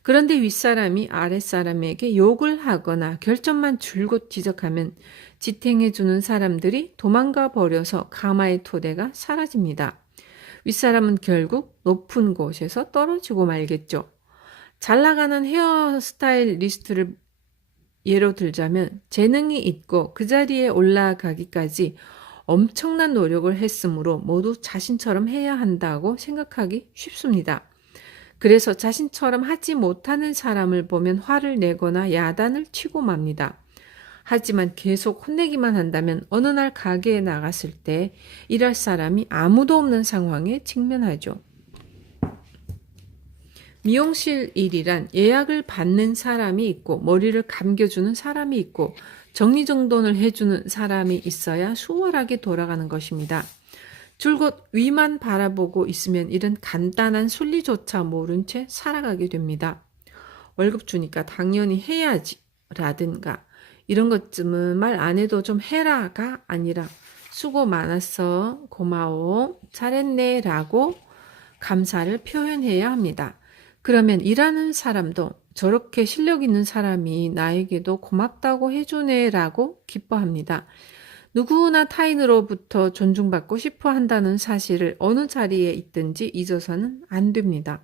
그런데 윗사람이 아랫사람에게 욕을 하거나 결점만 줄곧 지적하면 지탱해주는 사람들이 도망가 버려서 가마의 토대가 사라집니다. 윗사람은 결국 높은 곳에서 떨어지고 말겠죠. 잘 나가는 헤어스타일리스트를 예로 들자면 재능이 있고 그 자리에 올라가기까지 엄청난 노력을 했으므로 모두 자신처럼 해야 한다고 생각하기 쉽습니다. 그래서 자신처럼 하지 못하는 사람을 보면 화를 내거나 야단을 치고 맙니다. 하지만 계속 혼내기만 한다면 어느 날 가게에 나갔을 때 일할 사람이 아무도 없는 상황에 직면하죠. 미용실 일이란 예약을 받는 사람이 있고 머리를 감겨주는 사람이 있고 정리정돈을 해주는 사람이 있어야 수월하게 돌아가는 것입니다. 줄곧 위만 바라보고 있으면 이런 간단한 순리조차 모른 채 살아가게 됩니다. 월급 주니까 당연히 해야지 라든가 이런 것쯤은 말 안 해도 좀 해라가 아니라 수고 많았어, 고마워, 잘했네 라고 감사를 표현해야 합니다. 그러면 일하는 사람도 저렇게 실력 있는 사람이 나에게도 고맙다고 해주네 라고 기뻐합니다. 누구나 타인으로부터 존중받고 싶어 한다는 사실을 어느 자리에 있든지 잊어서는 안 됩니다.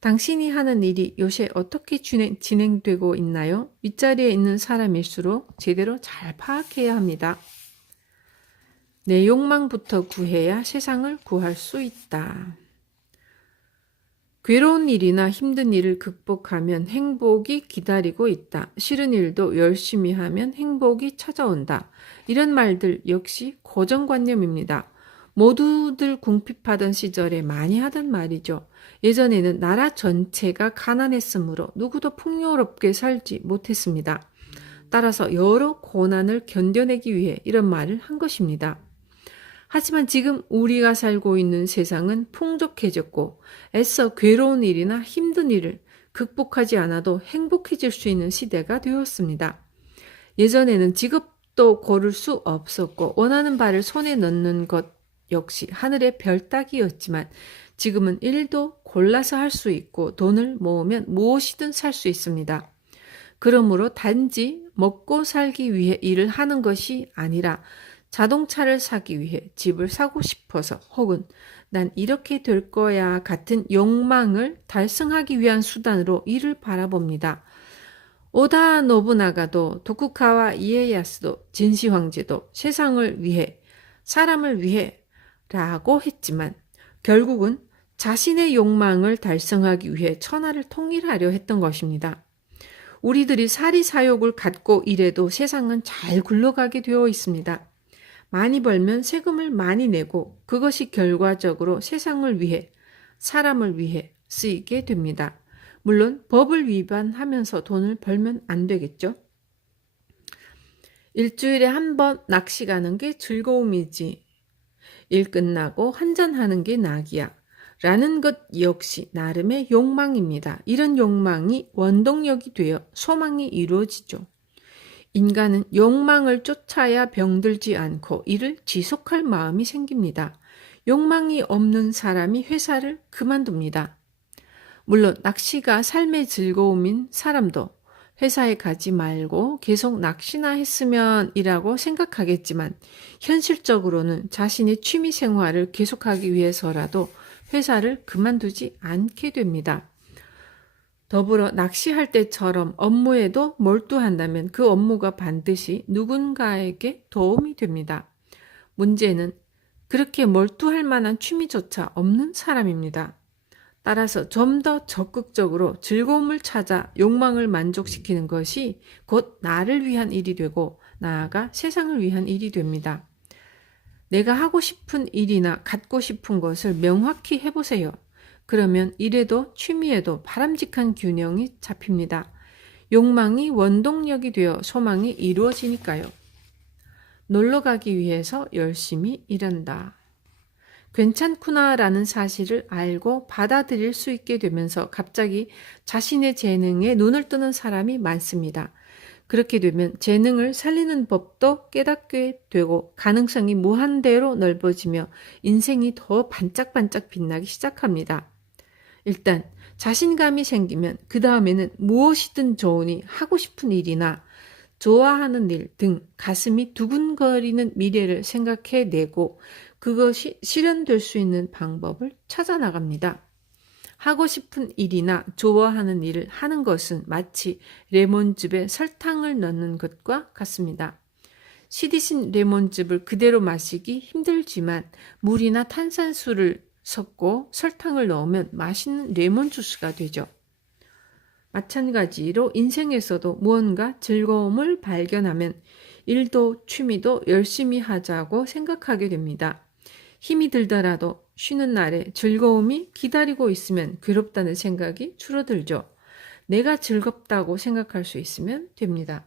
당신이 하는 일이 요새 어떻게 진행되고 있나요? 윗자리에 있는 사람일수록 제대로 잘 파악해야 합니다. 내 욕망부터 구해야 세상을 구할 수 있다. 괴로운 일이나 힘든 일을 극복하면 행복이 기다리고 있다. 싫은 일도 열심히 하면 행복이 찾아온다. 이런 말들 역시 고정관념입니다. 모두들 궁핍하던 시절에 많이 하던 말이죠. 예전에는 나라 전체가 가난했으므로 누구도 풍요롭게 살지 못했습니다. 따라서 여러 고난을 견뎌내기 위해 이런 말을 한 것입니다. 하지만 지금 우리가 살고 있는 세상은 풍족해졌고 애써 괴로운 일이나 힘든 일을 극복하지 않아도 행복해질 수 있는 시대가 되었습니다. 예전에는 직업도 고를 수 없었고 원하는 바를 손에 넣는 것 역시 하늘의 별 따기였지만 지금은 일도 골라서 할 수 있고 돈을 모으면 무엇이든 살 수 있습니다. 그러므로 단지 먹고 살기 위해 일을 하는 것이 아니라 자동차를 사기 위해 집을 사고 싶어서 혹은 난 이렇게 될 거야 같은 욕망을 달성하기 위한 수단으로 일을 바라봅니다. 오다 노부나가도 도쿠가와 이에야스도 진시 황제도 세상을 위해 사람을 위해 라고 했지만 결국은 자신의 욕망을 달성하기 위해 천하를 통일하려 했던 것입니다. 우리들이 사리사욕을 갖고 일해도 세상은 잘 굴러가게 되어 있습니다. 많이 벌면 세금을 많이 내고 그것이 결과적으로 세상을 위해, 사람을 위해 쓰이게 됩니다. 물론 법을 위반하면서 돈을 벌면 안 되겠죠. 일주일에 한 번 낚시 가는 게 즐거움이지. 일 끝나고 한잔하는 게 낙이야. 라는 것 역시 나름의 욕망입니다. 이런 욕망이 원동력이 되어 소망이 이루어지죠. 인간은 욕망을 쫓아야 병들지 않고 이를 지속할 마음이 생깁니다. 욕망이 없는 사람이 회사를 그만둡니다. 물론 낚시가 삶의 즐거움인 사람도 회사에 가지 말고 계속 낚시나 했으면 이라고 생각하겠지만 현실적으로는 자신의 취미 생활을 계속하기 위해서라도 회사를 그만두지 않게 됩니다. 더불어 낚시할 때처럼 업무에도 몰두한다면 그 업무가 반드시 누군가에게 도움이 됩니다. 문제는 그렇게 몰두할 만한 취미조차 없는 사람입니다. 따라서 좀 더 적극적으로 즐거움을 찾아 욕망을 만족시키는 것이 곧 나를 위한 일이 되고 나아가 세상을 위한 일이 됩니다. 내가 하고 싶은 일이나 갖고 싶은 것을 명확히 해보세요. 그러면 일에도 취미에도 바람직한 균형이 잡힙니다. 욕망이 원동력이 되어 소망이 이루어지니까요. 놀러 가기 위해서 열심히 일한다. 괜찮구나 라는 사실을 알고 받아들일 수 있게 되면서 갑자기 자신의 재능에 눈을 뜨는 사람이 많습니다. 그렇게 되면 재능을 살리는 법도 깨닫게 되고 가능성이 무한대로 넓어지며 인생이 더 반짝반짝 빛나기 시작합니다. 일단 자신감이 생기면 그 다음에는 무엇이든 좋으니 하고 싶은 일이나 좋아하는 일 등 가슴이 두근거리는 미래를 생각해내고 그것이 실현될 수 있는 방법을 찾아 나갑니다. 하고 싶은 일이나 좋아하는 일을 하는 것은 마치 레몬즙에 설탕을 넣는 것과 같습니다. 시디신 레몬즙을 그대로 마시기 힘들지만 물이나 탄산수를 섞고 설탕을 넣으면 맛있는 레몬 주스가 되죠. 마찬가지로 인생에서도 무언가 즐거움을 발견하면 일도 취미도 열심히 하자고 생각하게 됩니다. 힘이 들더라도 쉬는 날에 즐거움이 기다리고 있으면 괴롭다는 생각이 줄어들죠. 내가 즐겁다고 생각할 수 있으면 됩니다.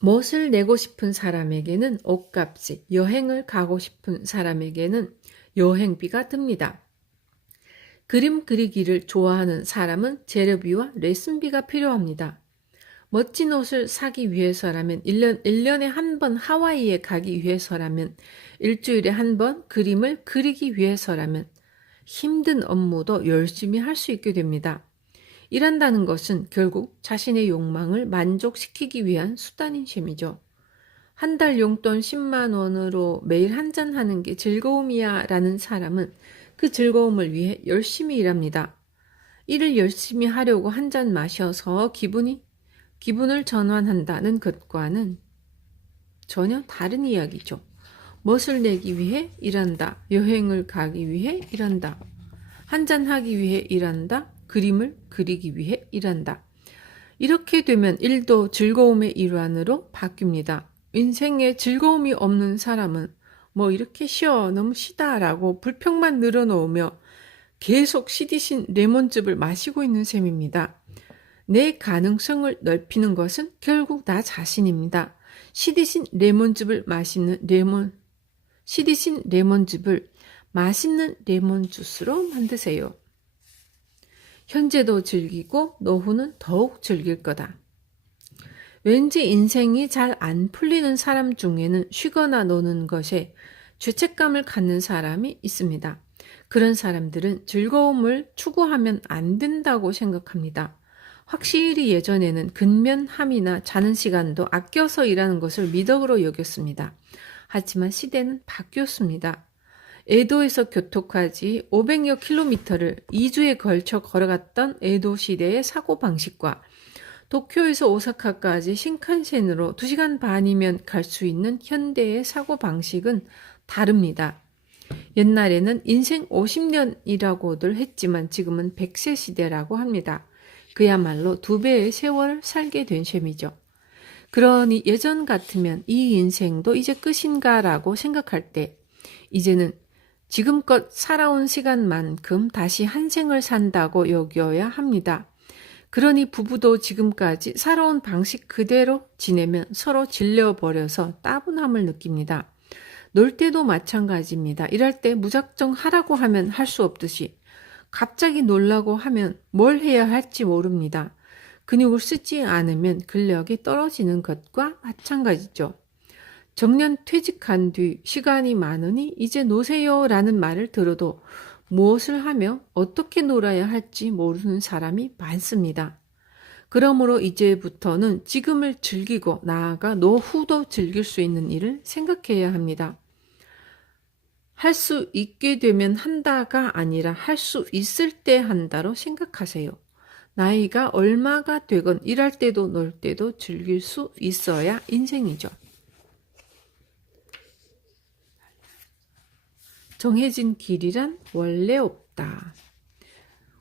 멋을 내고 싶은 사람에게는 옷값이, 여행을 가고 싶은 사람에게는 여행비가 듭니다. 그림 그리기를 좋아하는 사람은 재료비와 레슨비가 필요합니다. 멋진 옷을 사기 위해서라면 1년에 한 번 하와이에 가기 위해서라면 일주일에 한 번 그림을 그리기 위해서라면 힘든 업무도 열심히 할 수 있게 됩니다. 일한다는 것은 결국 자신의 욕망을 만족시키기 위한 수단인 셈이죠. 한 달 용돈 10만 원으로 매일 한잔 하는 게 즐거움이야 라는 사람은 그 즐거움을 위해 열심히 일합니다. 일을 열심히 하려고 한 잔 마셔서 기분을 전환한다는 것과는 전혀 다른 이야기죠. 멋을 내기 위해 일한다. 여행을 가기 위해 일한다. 한잔 하기 위해 일한다. 그림을 그리기 위해 일한다. 이렇게 되면 일도 즐거움의 일환으로 바뀝니다. 인생에 즐거움이 없는 사람은 이렇게 쉬어 너무 쉬다 라고 불평만 늘어놓으며 계속 시디신 레몬즙을 마시고 있는 셈입니다. 내 가능성을 넓히는 것은 결국 나 자신입니다. 시디신 레몬즙을 맛있는 레몬 주스로 만드세요. 현재도 즐기고 노후는 더욱 즐길 거다. 왠지 인생이 잘 안 풀리는 사람 중에는 쉬거나 노는 것에 죄책감을 갖는 사람이 있습니다. 그런 사람들은 즐거움을 추구하면 안 된다고 생각합니다. 확실히 예전에는 근면함이나 자는 시간도 아껴서 일하는 것을 미덕으로 여겼습니다. 하지만 시대는 바뀌었습니다. 에도에서 교토까지 500여 킬로미터를 2주에 걸쳐 걸어갔던 에도 시대의 사고방식과 도쿄에서 오사카까지 신칸센으로 2시간 반이면 갈 수 있는 현대의 사고방식은 다릅니다. 옛날에는 인생 50년이라고들 했지만 지금은 100세 시대라고 합니다. 그야말로 2배의 세월을 살게 된 셈이죠. 그러니 예전 같으면 이 인생도 이제 끝인가라고 생각할 때 이제는 지금껏 살아온 시간만큼 다시 한 생을 산다고 여겨야 합니다. 그러니 부부도 지금까지 살아온 방식 그대로 지내면 서로 질려버려서 따분함을 느낍니다. 놀 때도 마찬가지입니다. 일할 때 무작정 하라고 하면 할 수 없듯이 갑자기 놀라고 하면 뭘 해야 할지 모릅니다. 근육을 쓰지 않으면 근력이 떨어지는 것과 마찬가지죠. 정년 퇴직한 뒤 시간이 많으니 이제 노세요 라는 말을 들어도 무엇을 하며 어떻게 놀아야 할지 모르는 사람이 많습니다. 그러므로 이제부터는 지금을 즐기고 나아가 노후도 즐길 수 있는 일을 생각해야 합니다. 할 수 있게 되면 한다가 아니라 할 수 있을 때 한다로 생각하세요. 나이가 얼마가 되건 일할 때도 놀 때도 즐길 수 있어야 인생이죠. 정해진 길이란 원래 없다.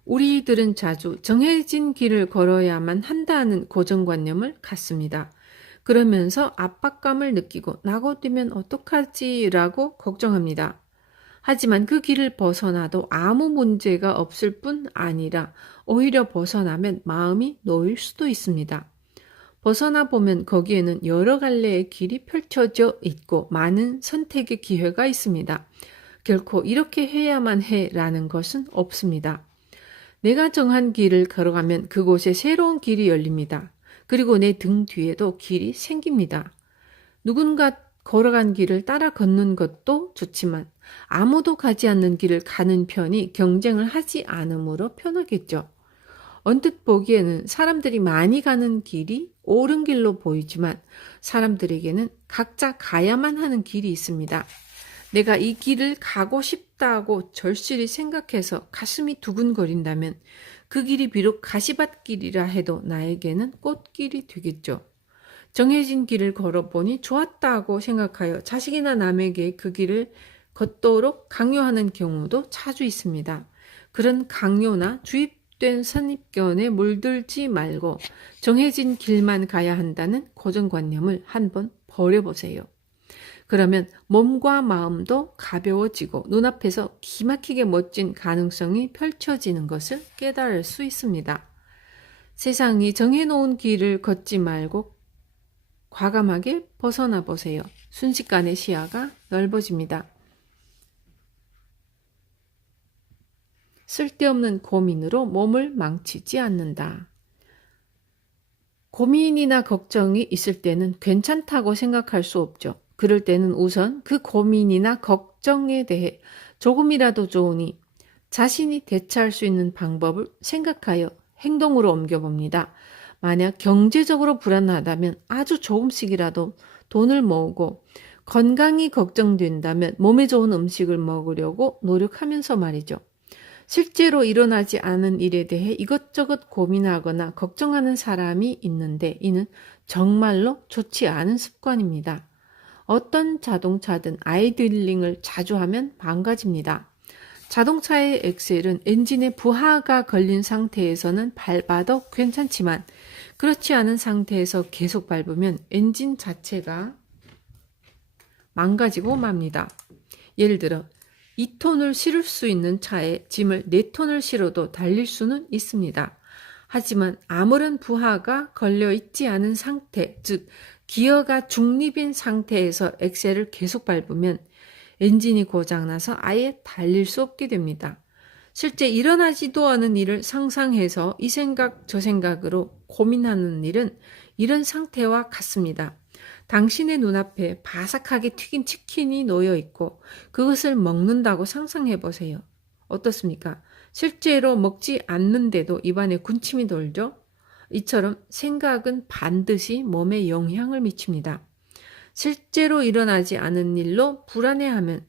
우리들은 자주 정해진 길을 걸어야만 한다는 고정관념을 갖습니다. 그러면서 압박감을 느끼고 나고 되면 어떡하지? 라고 걱정합니다. 하지만 그 길을 벗어나도 아무 문제가 없을 뿐 아니라 오히려 벗어나면 마음이 놓일 수도 있습니다. 벗어나 보면 거기에는 여러 갈래의 길이 펼쳐져 있고 많은 선택의 기회가 있습니다. 결코 이렇게 해야만 해라는 것은 없습니다. 내가 정한 길을 걸어가면 그곳에 새로운 길이 열립니다. 그리고 내 등 뒤에도 길이 생깁니다. 누군가 걸어간 길을 따라 걷는 것도 좋지만 아무도 가지 않는 길을 가는 편이 경쟁을 하지 않으므로 편하겠죠. 언뜻 보기에는 사람들이 많이 가는 길이 옳은 길로 보이지만 사람들에게는 각자 가야만 하는 길이 있습니다. 내가 이 길을 가고 싶다고 절실히 생각해서 가슴이 두근거린다면 그 길이 비록 가시밭길이라 해도 나에게는 꽃길이 되겠죠. 정해진 길을 걸어보니 좋았다고 생각하여 자식이나 남에게 그 길을 걷도록 강요하는 경우도 자주 있습니다. 그런 강요나 주입된 선입견에 물들지 말고 정해진 길만 가야 한다는 고정관념을 한번 버려보세요. 그러면 몸과 마음도 가벼워지고 눈앞에서 기막히게 멋진 가능성이 펼쳐지는 것을 깨달을 수 있습니다. 세상이 정해놓은 길을 걷지 말고 과감하게 벗어나 보세요. 순식간에 시야가 넓어집니다. 쓸데없는 고민으로 몸을 망치지 않는다. 고민이나 걱정이 있을 때는 괜찮다고 생각할 수 없죠. 그럴 때는 우선 그 고민이나 걱정에 대해 조금이라도 좋으니 자신이 대처할 수 있는 방법을 생각하여 행동으로 옮겨봅니다. 만약 경제적으로 불안하다면 아주 조금씩이라도 돈을 모으고 건강이 걱정된다면 몸에 좋은 음식을 먹으려고 노력하면서 말이죠. 실제로 일어나지 않은 일에 대해 이것저것 고민하거나 걱정하는 사람이 있는데 이는 정말로 좋지 않은 습관입니다. 어떤 자동차든 아이들링을 자주 하면 망가집니다. 자동차의 엑셀은 엔진에 부하가 걸린 상태에서는 밟아도 괜찮지만 그렇지 않은 상태에서 계속 밟으면 엔진 자체가 망가지고 맙니다. 예를 들어 2톤을 실을 수 있는 차에 짐을 4톤을 실어도 달릴 수는 있습니다. 하지만 아무런 부하가 걸려 있지 않은 상태, 즉 기어가 중립인 상태에서 엑셀을 계속 밟으면 엔진이 고장나서 아예 달릴 수 없게 됩니다. 실제 일어나지도 않은 일을 상상해서 이 생각 저 생각으로 고민하는 일은 이런 상태와 같습니다. 당신의 눈앞에 바삭하게 튀긴 치킨이 놓여 있고 그것을 먹는다고 상상해 보세요. 어떻습니까? 실제로 먹지 않는데도 입안에 군침이 돌죠? 이처럼 생각은 반드시 몸에 영향을 미칩니다. 실제로 일어나지 않은 일로 불안해하면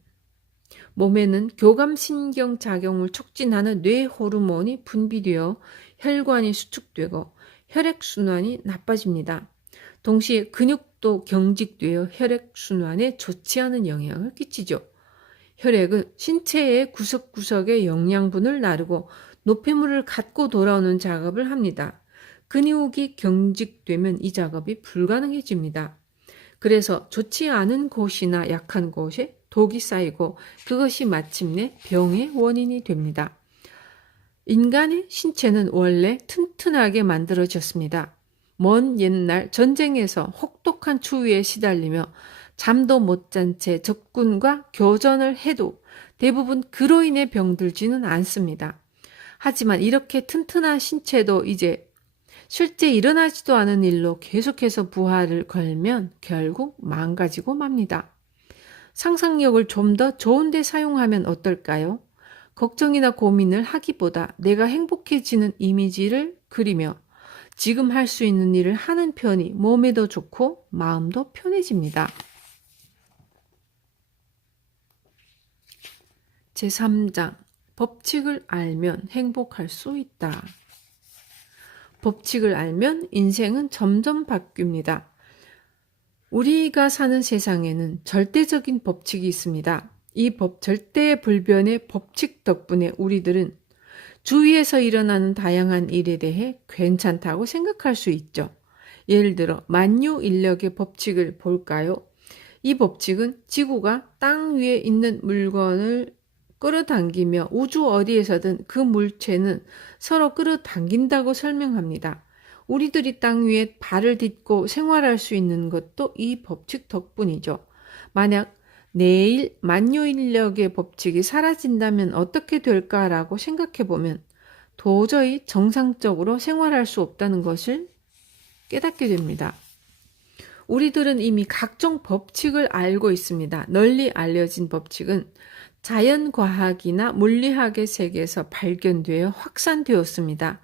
몸에는 교감신경 작용을 촉진하는 뇌 호르몬이 분비되어 혈관이 수축되고 혈액순환이 나빠집니다. 동시에 근육도 경직되어 혈액순환에 좋지 않은 영향을 끼치죠. 혈액은 신체의 구석구석의 영양분을 나르고 노폐물을 갖고 돌아오는 작업을 합니다. 근육이 경직되면 이 작업이 불가능해집니다. 그래서 좋지 않은 곳이나 약한 곳에 독이 쌓이고 그것이 마침내 병의 원인이 됩니다. 인간의 신체는 원래 튼튼하게 만들어졌습니다. 먼 옛날 전쟁에서 혹독한 추위에 시달리며 잠도 못 잔 채 적군과 교전을 해도 대부분 그로 인해 병들지는 않습니다. 하지만 이렇게 튼튼한 신체도 이제 실제 일어나지도 않은 일로 계속해서 부하를 걸면 결국 망가지고 맙니다. 상상력을 좀 더 좋은 데 사용하면 어떨까요? 걱정이나 고민을 하기보다 내가 행복해지는 이미지를 그리며 지금 할 수 있는 일을 하는 편이 몸에도 좋고 마음도 편해집니다. 제3장 법칙을 알면 행복할 수 있다. 법칙을 알면 인생은 점점 바뀝니다. 우리가 사는 세상에는 절대적인 법칙이 있습니다. 이 절대불변의 법칙 덕분에 우리들은 주위에서 일어나는 다양한 일에 대해 괜찮다고 생각할 수 있죠. 예를 들어 만유인력의 법칙을 볼까요? 이 법칙은 지구가 땅 위에 있는 물건을 끌어당기며 우주 어디에서든 그 물체는 서로 끌어당긴다고 설명합니다. 우리들이 땅 위에 발을 딛고 생활할 수 있는 것도 이 법칙 덕분이죠. 만약 내일 만유인력의 법칙이 사라진다면 어떻게 될까라고 생각해보면 도저히 정상적으로 생활할 수 없다는 것을 깨닫게 됩니다. 우리들은 이미 각종 법칙을 알고 있습니다. 널리 알려진 법칙은 자연과학이나 물리학의 세계에서 발견되어 확산되었습니다.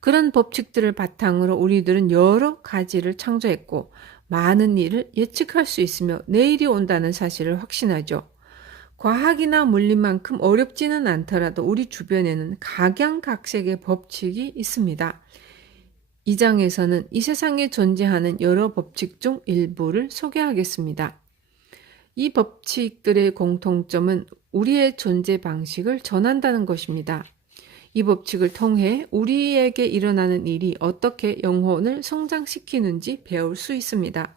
그런 법칙들을 바탕으로 우리들은 여러 가지를 창조했고 많은 일을 예측할 수 있으며 내일이 온다는 사실을 확신하죠. 과학이나 물리만큼 어렵지는 않더라도 우리 주변에는 각양각색의 법칙이 있습니다. 이 장에서는 이 세상에 존재하는 여러 법칙 중 일부를 소개하겠습니다. 이 법칙들의 공통점은 우리의 존재 방식을 전한다는 것입니다. 이 법칙을 통해 우리에게 일어나는 일이 어떻게 영혼을 성장시키는지 배울 수 있습니다.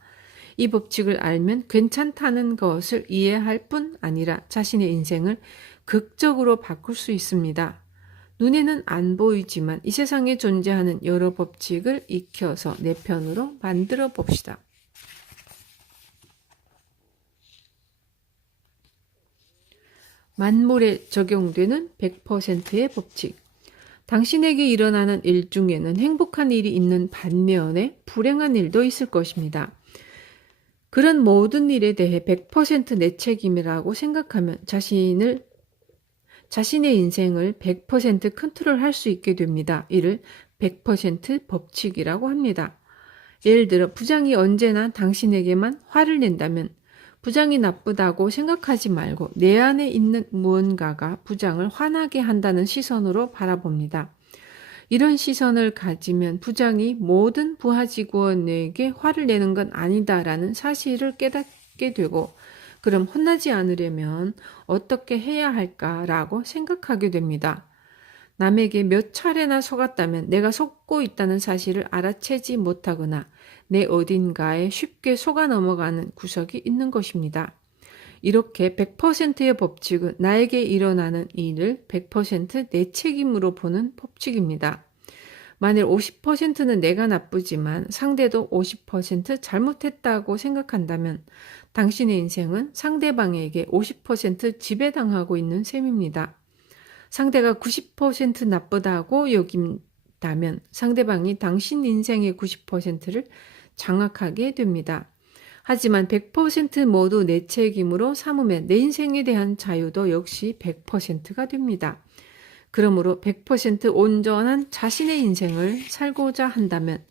이 법칙을 알면 괜찮다는 것을 이해할 뿐 아니라 자신의 인생을 극적으로 바꿀 수 있습니다. 눈에는 안 보이지만 이 세상에 존재하는 여러 법칙을 익혀서 내 편으로 만들어 봅시다. 만물에 적용되는 100%의 법칙. 당신에게 일어나는 일 중에는 행복한 일이 있는 반면에 불행한 일도 있을 것입니다. 그런 모든 일에 대해 100% 내 책임이라고 생각하면 자신의 인생을 100% 컨트롤할 수 있게 됩니다. 이를 100% 법칙이라고 합니다. 예를 들어 부장이 언제나 당신에게만 화를 낸다면 부장이 나쁘다고 생각하지 말고 내 안에 있는 무언가가 부장을 화나게 한다는 시선으로 바라봅니다. 이런 시선을 가지면 부장이 모든 부하 직원에게 화를 내는 건 아니다라는 사실을 깨닫게 되고 그럼 혼나지 않으려면 어떻게 해야 할까라고 생각하게 됩니다. 남에게 몇 차례나 속았다면 내가 속고 있다는 사실을 알아채지 못하거나 내 어딘가에 쉽게 속아 넘어가는 구석이 있는 것입니다. 이렇게 100%의 법칙은 나에게 일어나는 일을 100%내 책임으로 보는 법칙입니다. 만일 50%는 내가 나쁘지만 상대도 50% 잘못했다고 생각한다면 당신의 인생은 상대방에게 50% 지배당하고 있는 셈입니다. 상대가 90% 나쁘다고 여긴다면 상대방이 당신 인생의 90%를 장악하게 됩니다. 하지만 100% 모두 내 책임으로 삼으면 내 인생에 대한 자유도 역시 100%가 됩니다. 그러므로 100% 온전한 자신의 인생을 살고자 한다면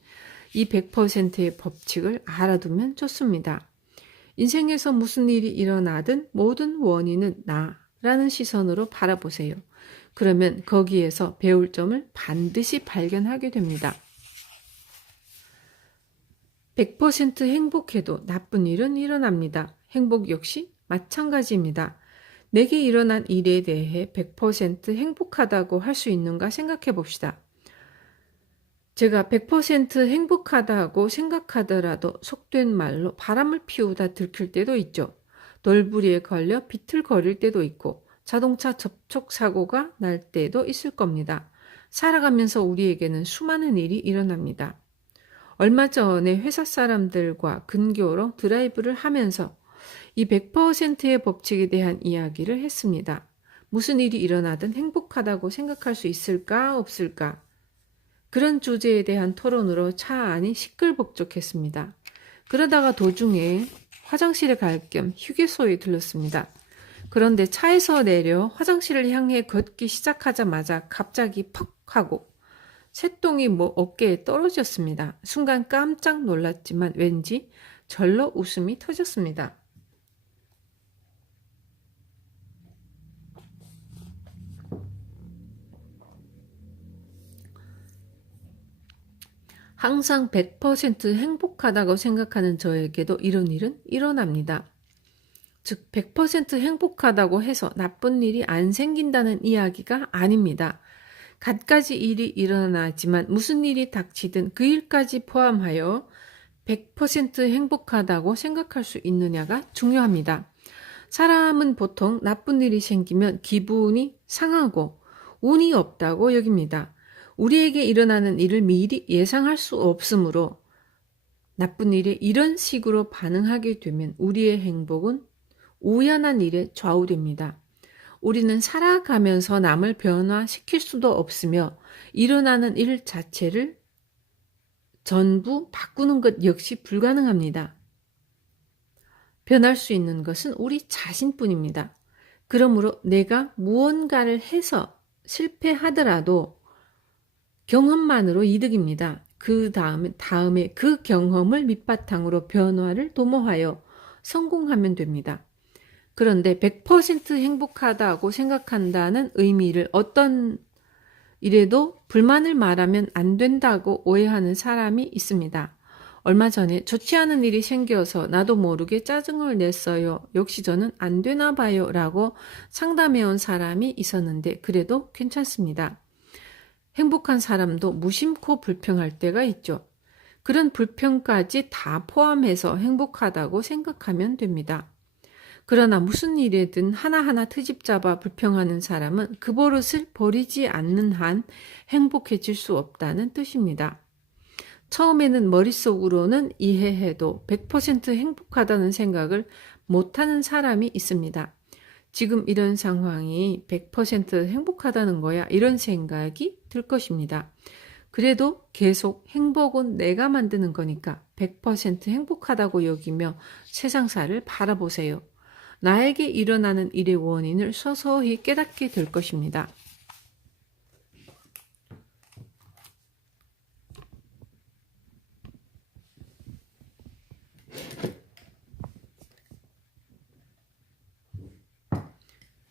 이 100%의 법칙을 알아두면 좋습니다. 인생에서 무슨 일이 일어나든 모든 원인은 나라는 시선으로 바라보세요. 그러면 거기에서 배울 점을 반드시 발견하게 됩니다. 100% 행복해도 나쁜 일은 일어납니다. 행복 역시 마찬가지입니다. 내게 일어난 일에 대해 100% 행복하다고 할 수 있는가 생각해 봅시다. 제가 100% 행복하다고 생각하더라도 속된 말로 바람을 피우다 들킬 때도 있죠. 돌부리에 걸려 비틀거릴 때도 있고 자동차 접촉 사고가 날 때도 있을 겁니다. 살아가면서 우리에게는 수많은 일이 일어납니다. 얼마 전에 회사 사람들과 근교로 드라이브를 하면서 이 100%의 법칙에 대한 이야기를 했습니다. 무슨 일이 일어나든 행복하다고 생각할 수 있을까 없을까? 그런 주제에 대한 토론으로 차 안이 시끌벅적했습니다. 그러다가 도중에 화장실에 갈 겸 휴게소에 들렀습니다. 그런데 차에서 내려 화장실을 향해 걷기 시작하자마자 갑자기 퍽 하고 새똥이 어깨에 떨어졌습니다. 순간 깜짝 놀랐지만 왠지 절로 웃음이 터졌습니다. 항상 100% 행복하다고 생각하는 저에게도 이런 일은 일어납니다. 즉, 100% 행복하다고 해서 나쁜 일이 안 생긴다는 이야기가 아닙니다. 갖가지 일이 일어나지만 무슨 일이 닥치든 그 일까지 포함하여 100% 행복하다고 생각할 수 있느냐가 중요합니다. 사람은 보통 나쁜 일이 생기면 기분이 상하고 운이 없다고 여깁니다. 우리에게 일어나는 일을 미리 예상할 수 없으므로 나쁜 일에 이런 식으로 반응하게 되면 우리의 행복은 우연한 일에 좌우됩니다. 우리는 살아가면서 남을 변화시킬 수도 없으며 일어나는 일 자체를 전부 바꾸는 것 역시 불가능합니다. 변할 수 있는 것은 우리 자신뿐입니다. 그러므로 내가 무언가를 해서 실패하더라도 경험만으로 이득입니다. 그 다음에 그 경험을 밑바탕으로 변화를 도모하여 성공하면 됩니다. 그런데 100% 행복하다고 생각한다는 의미를 어떤 일에도 불만을 말하면 안 된다고 오해하는 사람이 있습니다. 얼마 전에 좋지 않은 일이 생겨서 나도 모르게 짜증을 냈어요. 역시 저는 안 되나 봐요. 라고 상담해온 사람이 있었는데 그래도 괜찮습니다. 행복한 사람도 무심코 불평할 때가 있죠. 그런 불평까지 다 포함해서 행복하다고 생각하면 됩니다. 그러나 무슨 일에든 하나하나 트집 잡아 불평하는 사람은 그 버릇을 버리지 않는 한 행복해질 수 없다는 뜻입니다. 처음에는 머릿속으로는 이해해도 100% 행복하다는 생각을 못하는 사람이 있습니다. 지금 이런 상황이 100% 행복하다는 거야 이런 생각이 들 것입니다. 그래도 계속 행복은 내가 만드는 거니까 100% 행복하다고 여기며 세상사를 바라보세요. 나에게 일어나는 일의 원인을 서서히 깨닫게 될 것입니다.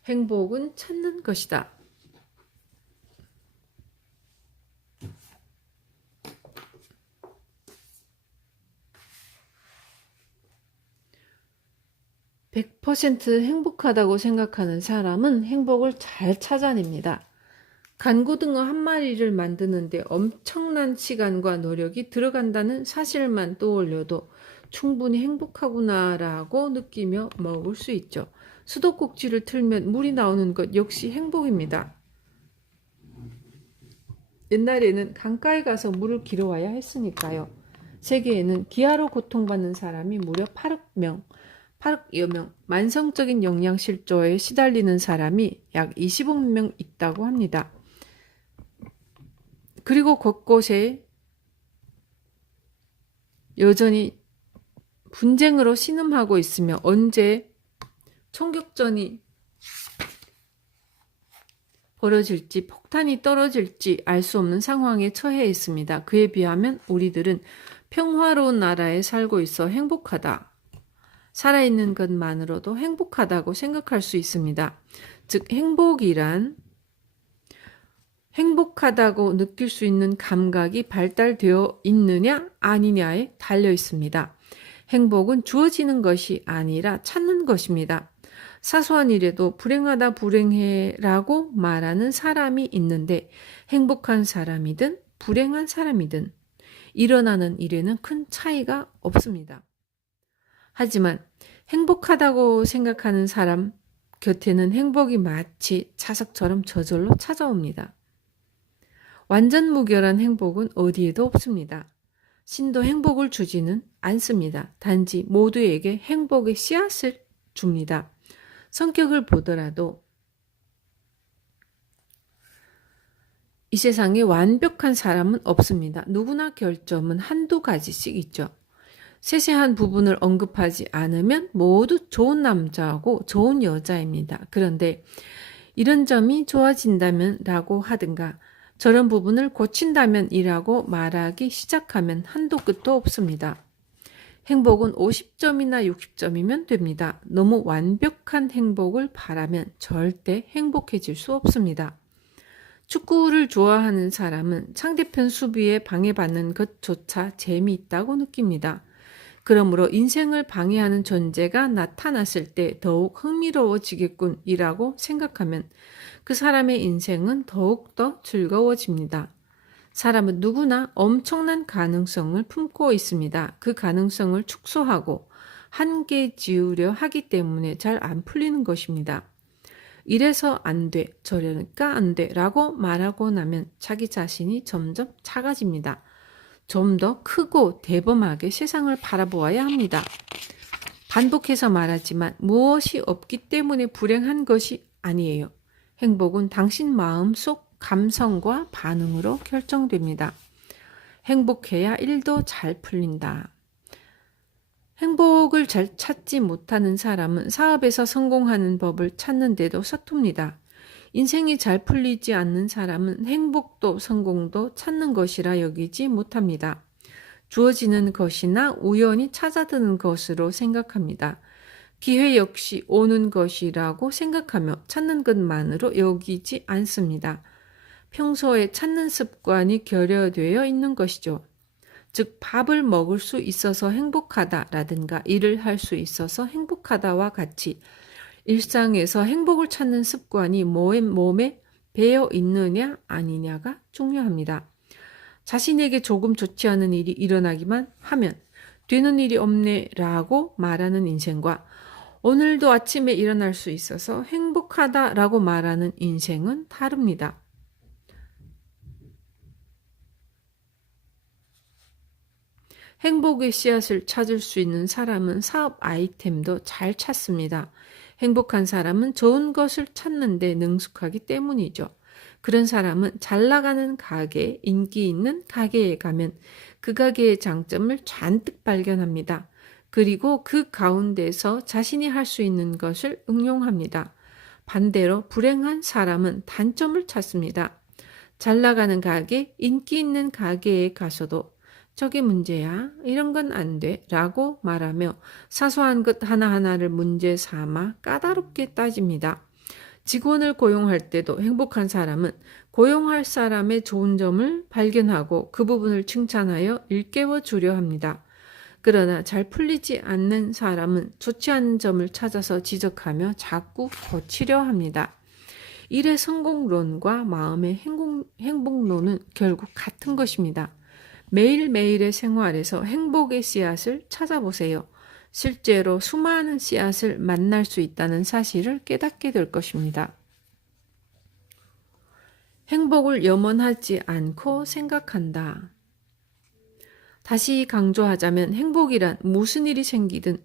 행복은 찾는 것이다. (100% 행복하다고 생각하는 사람은 행복을 잘 찾아냅니다. 간고등어 한 마리를 만드는데 엄청난 시간과 노력이 들어간다는 사실만 떠올려도 충분히 행복하구나라고 느끼며 먹을 수 있죠. 수도꼭지를 틀면 물이 나오는 것 역시 행복입니다. 옛날에는 강가에 가서 물을 길어와야 했으니까요. 세계에는 기아로 고통받는 사람이 무려 8억여 명, 만성적인 영양실조에 시달리는 사람이 약 20억 명 있다고 합니다. 그리고 곳곳에 여전히 분쟁으로 신음하고 있으며 언제 총격전이 벌어질지 폭탄이 떨어질지 알 수 없는 상황에 처해 있습니다. 그에 비하면 우리들은 평화로운 나라에 살고 있어 행복하다. 살아있는 것만으로도 행복하다고 생각할 수 있습니다. 즉 행복이란 행복하다고 느낄 수 있는 감각이 발달되어 있느냐 아니냐에 달려 있습니다. 행복은 주어지는 것이 아니라 찾는 것입니다. 사소한 일에도 불행하다 불행해라고 말하는 사람이 있는데 행복한 사람이든 불행한 사람이든 일어나는 일에는 큰 차이가 없습니다. 하지만 행복하다고 생각하는 사람 곁에는 행복이 마치 자석처럼 저절로 찾아옵니다. 완전 무결한 행복은 어디에도 없습니다. 신도 행복을 주지는 않습니다. 단지 모두에게 행복의 씨앗을 줍니다. 성격을 보더라도 이 세상에 완벽한 사람은 없습니다. 누구나 결점은 한두 가지씩 있죠. 세세한 부분을 언급하지 않으면 모두 좋은 남자하고 좋은 여자입니다. 그런데 이런 점이 좋아진다면 라고 하든가 저런 부분을 고친다면 이라고 말하기 시작하면 한도 끝도 없습니다. 행복은 50점이나 60점이면 됩니다. 너무 완벽한 행복을 바라면 절대 행복해질 수 없습니다. 축구를 좋아하는 사람은 상대편 수비에 방해받는 것조차 재미있다고 느낍니다. 그러므로 인생을 방해하는 존재가 나타났을 때 더욱 흥미로워지겠군이라고 생각하면 그 사람의 인생은 더욱더 즐거워집니다. 사람은 누구나 엄청난 가능성을 품고 있습니다. 그 가능성을 축소하고 한계 지으려 하기 때문에 잘 안 풀리는 것입니다. 이래서 안 돼, 저러니까 안 돼 라고 말하고 나면 자기 자신이 점점 작아집니다. 좀 더 크고 대범하게 세상을 바라보아야 합니다. 반복해서 말하지만 무엇이 없기 때문에 불행한 것이 아니에요. 행복은 당신 마음속 감성과 반응으로 결정됩니다. 행복해야 일도 잘 풀린다. 행복을 잘 찾지 못하는 사람은 사업에서 성공하는 법을 찾는데도 서툽니다. 인생이 잘 풀리지 않는 사람은 행복도 성공도 찾는 것이라 여기지 못합니다. 주어지는 것이나 우연히 찾아드는 것으로 생각합니다. 기회 역시 오는 것이라고 생각하며 찾는 것만으로 여기지 않습니다. 평소에 찾는 습관이 결여되어 있는 것이죠. 즉 밥을 먹을 수 있어서 행복하다라든가 일을 할 수 있어서 행복하다와 같이 일상에서 행복을 찾는 습관이 몸에 배어 있느냐 아니냐가 중요합니다. 자신에게 조금 좋지 않은 일이 일어나기만 하면 되는 일이 없네 라고 말하는 인생과 오늘도 아침에 일어날 수 있어서 행복하다라고 말하는 인생은 다릅니다. 행복의 씨앗을 찾을 수 있는 사람은 사업 아이템도 잘 찾습니다. 행복한 사람은 좋은 것을 찾는데 능숙하기 때문이죠. 그런 사람은 잘 나가는 가게, 인기 있는 가게에 가면 그 가게의 장점을 잔뜩 발견합니다. 그리고 그 가운데서 자신이 할 수 있는 것을 응용합니다. 반대로 불행한 사람은 단점을 찾습니다. 잘 나가는 가게, 인기 있는 가게에 가서도 저게 문제야, 이런 건 안 돼 라고 말하며 사소한 것 하나하나를 문제 삼아 까다롭게 따집니다. 직원을 고용할 때도 행복한 사람은 고용할 사람의 좋은 점을 발견하고 그 부분을 칭찬하여 일깨워 주려 합니다. 그러나 잘 풀리지 않는 사람은 좋지 않은 점을 찾아서 지적하며 자꾸 고치려 합니다. 일의 성공론과 마음의 행복론은 결국 같은 것입니다. 매일매일의 생활에서 행복의 씨앗을 찾아보세요. 실제로 수많은 씨앗을 만날 수 있다는 사실을 깨닫게 될 것입니다. 행복을 염원하지 않고 생각한다. 다시 강조하자면 행복이란 무슨 일이 생기든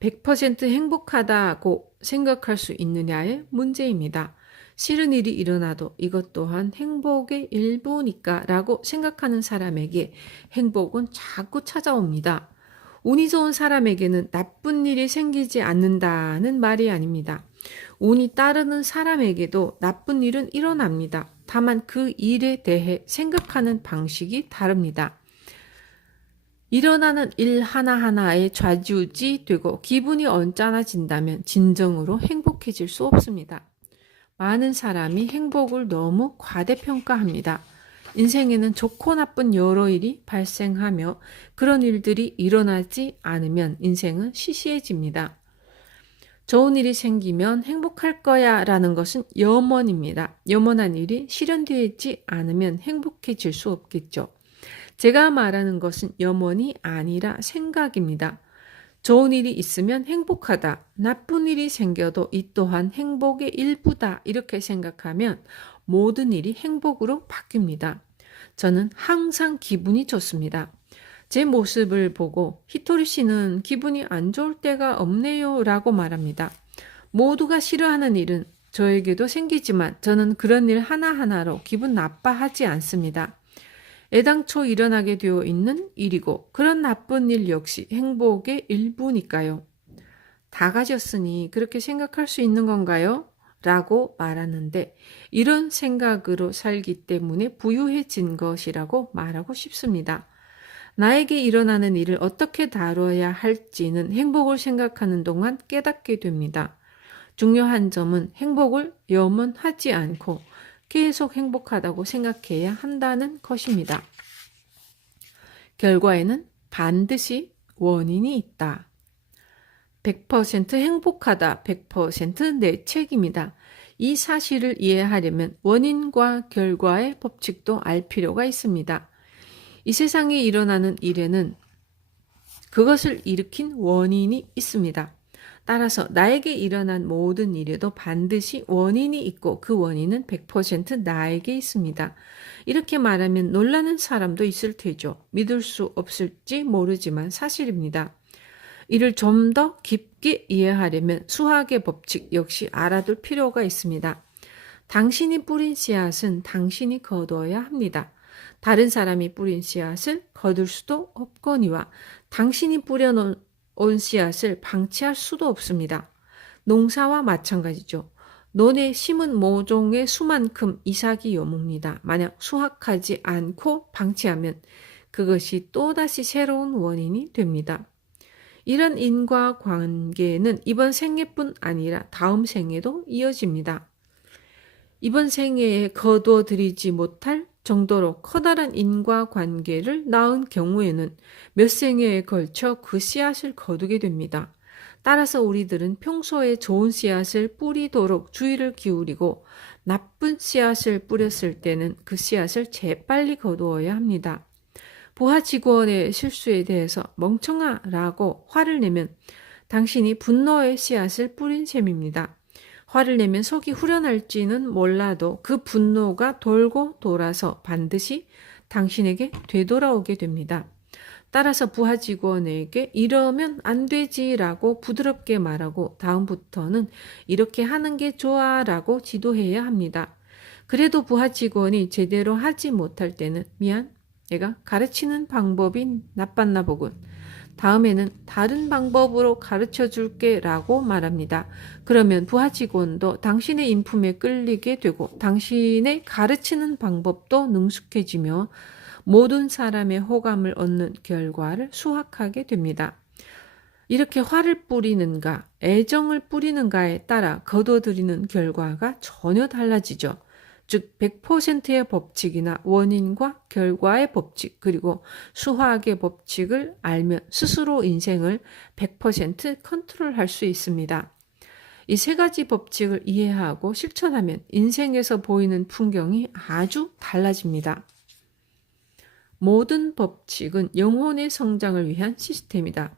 100% 행복하다고 생각할 수 있느냐의 문제입니다. 싫은 일이 일어나도 이것 또한 행복의 일부니까 라고 생각하는 사람에게 행복은 자꾸 찾아옵니다. 운이 좋은 사람에게는 나쁜 일이 생기지 않는다는 말이 아닙니다. 운이 따르는 사람에게도 나쁜 일은 일어납니다. 다만 그 일에 대해 생각하는 방식이 다릅니다. 일어나는 일 하나하나에 좌지우지되고 기분이 언짢아진다면 진정으로 행복해질 수 없습니다. 많은 사람이 행복을 너무 과대평가합니다. 인생에는 좋고 나쁜 여러 일이 발생하며 그런 일들이 일어나지 않으면 인생은 시시해집니다. 좋은 일이 생기면 행복할 거야 라는 것은 염원입니다. 염원한 일이 실현되지 않으면 행복해질 수 없겠죠. 제가 말하는 것은 염원이 아니라 생각입니다. 좋은 일이 있으면 행복하다. 나쁜 일이 생겨도 이 또한 행복의 일부다. 이렇게 생각하면 모든 일이 행복으로 바뀝니다. 저는 항상 기분이 좋습니다. 제 모습을 보고 히토리 씨는 기분이 안 좋을 때가 없네요 라고 말합니다. 모두가 싫어하는 일은 저에게도 생기지만 저는 그런 일 하나하나로 기분 나빠하지 않습니다. 애당초 일어나게 되어 있는 일이고 그런 나쁜 일 역시 행복의 일부니까요. 다 가졌으니 그렇게 생각할 수 있는 건가요? 라고 말하는데 이런 생각으로 살기 때문에 부유해진 것이라고 말하고 싶습니다. 나에게 일어나는 일을 어떻게 다뤄야 할지는 행복을 생각하는 동안 깨닫게 됩니다. 중요한 점은 행복을 염원하지 않고 계속 행복하다고 생각해야 한다는 것입니다. 결과에는 반드시 원인이 있다. 100% 행복하다, 100% 내 책임이다. 이 사실을 이해하려면 원인과 결과의 법칙도 알 필요가 있습니다. 이 세상에 일어나는 일에는 그것을 일으킨 원인이 있습니다. 따라서 나에게 일어난 모든 일에도 반드시 원인이 있고 그 원인은 100% 나에게 있습니다. 이렇게 말하면 놀라는 사람도 있을 테죠. 믿을 수 없을지 모르지만 사실입니다. 이를 좀 더 깊게 이해하려면 수학의 법칙 역시 알아둘 필요가 있습니다. 당신이 뿌린 씨앗은 당신이 거두어야 합니다. 다른 사람이 뿌린 씨앗을 거둘 수도 없거니와 당신이 뿌려놓은 씨앗을 방치할 수도 없습니다. 농사와 마찬가지죠. 논에 심은 모종의 수만큼 이삭이 요뭅니다. 만약 수확하지 않고 방치하면 그것이 또다시 새로운 원인이 됩니다. 이런 인과관계는 이번 생애뿐 아니라 다음 생에도 이어집니다. 이번 생애에 거두어들이지 못할 정도로 커다란 인과관계를 낳은 경우에는 몇 생애에 걸쳐 그 씨앗을 거두게 됩니다. 따라서 우리들은 평소에 좋은 씨앗을 뿌리도록 주의를 기울이고 나쁜 씨앗을 뿌렸을 때는 그 씨앗을 재빨리 거두어야 합니다. 부하 직원의 실수에 대해서 멍청아라고 화를 내면 당신이 분노의 씨앗을 뿌린 셈입니다. 화를 내면 속이 후련할지는 몰라도 그 분노가 돌고 돌아서 반드시 당신에게 되돌아오게 됩니다. 따라서 부하 직원에게 이러면 안 되지라고 부드럽게 말하고 다음부터는 이렇게 하는 게 좋아라고 지도해야 합니다. 그래도 부하 직원이 제대로 하지 못할 때는 미안, 내가 가르치는 방법이 나빴나 보군. 다음에는 다른 방법으로 가르쳐 줄게 라고 말합니다. 그러면 부하 직원도 당신의 인품에 끌리게 되고 당신의 가르치는 방법도 능숙해지며 모든 사람의 호감을 얻는 결과를 수확하게 됩니다. 이렇게 화를 뿌리는가, 애정을 뿌리는가에 따라 거둬들이는 결과가 전혀 달라지죠. 즉 100%의 법칙이나 원인과 결과의 법칙 그리고 수학의 법칙을 알면 스스로 인생을 100% 컨트롤할 수 있습니다. 이 세 가지 법칙을 이해하고 실천하면 인생에서 보이는 풍경이 아주 달라집니다. 모든 법칙은 영혼의 성장을 위한 시스템이다.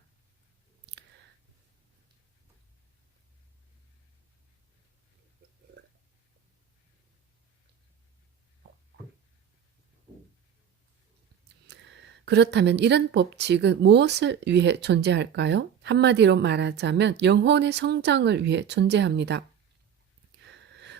그렇다면 이런 법칙은 무엇을 위해 존재할까요? 한마디로 말하자면 영혼의 성장을 위해 존재합니다.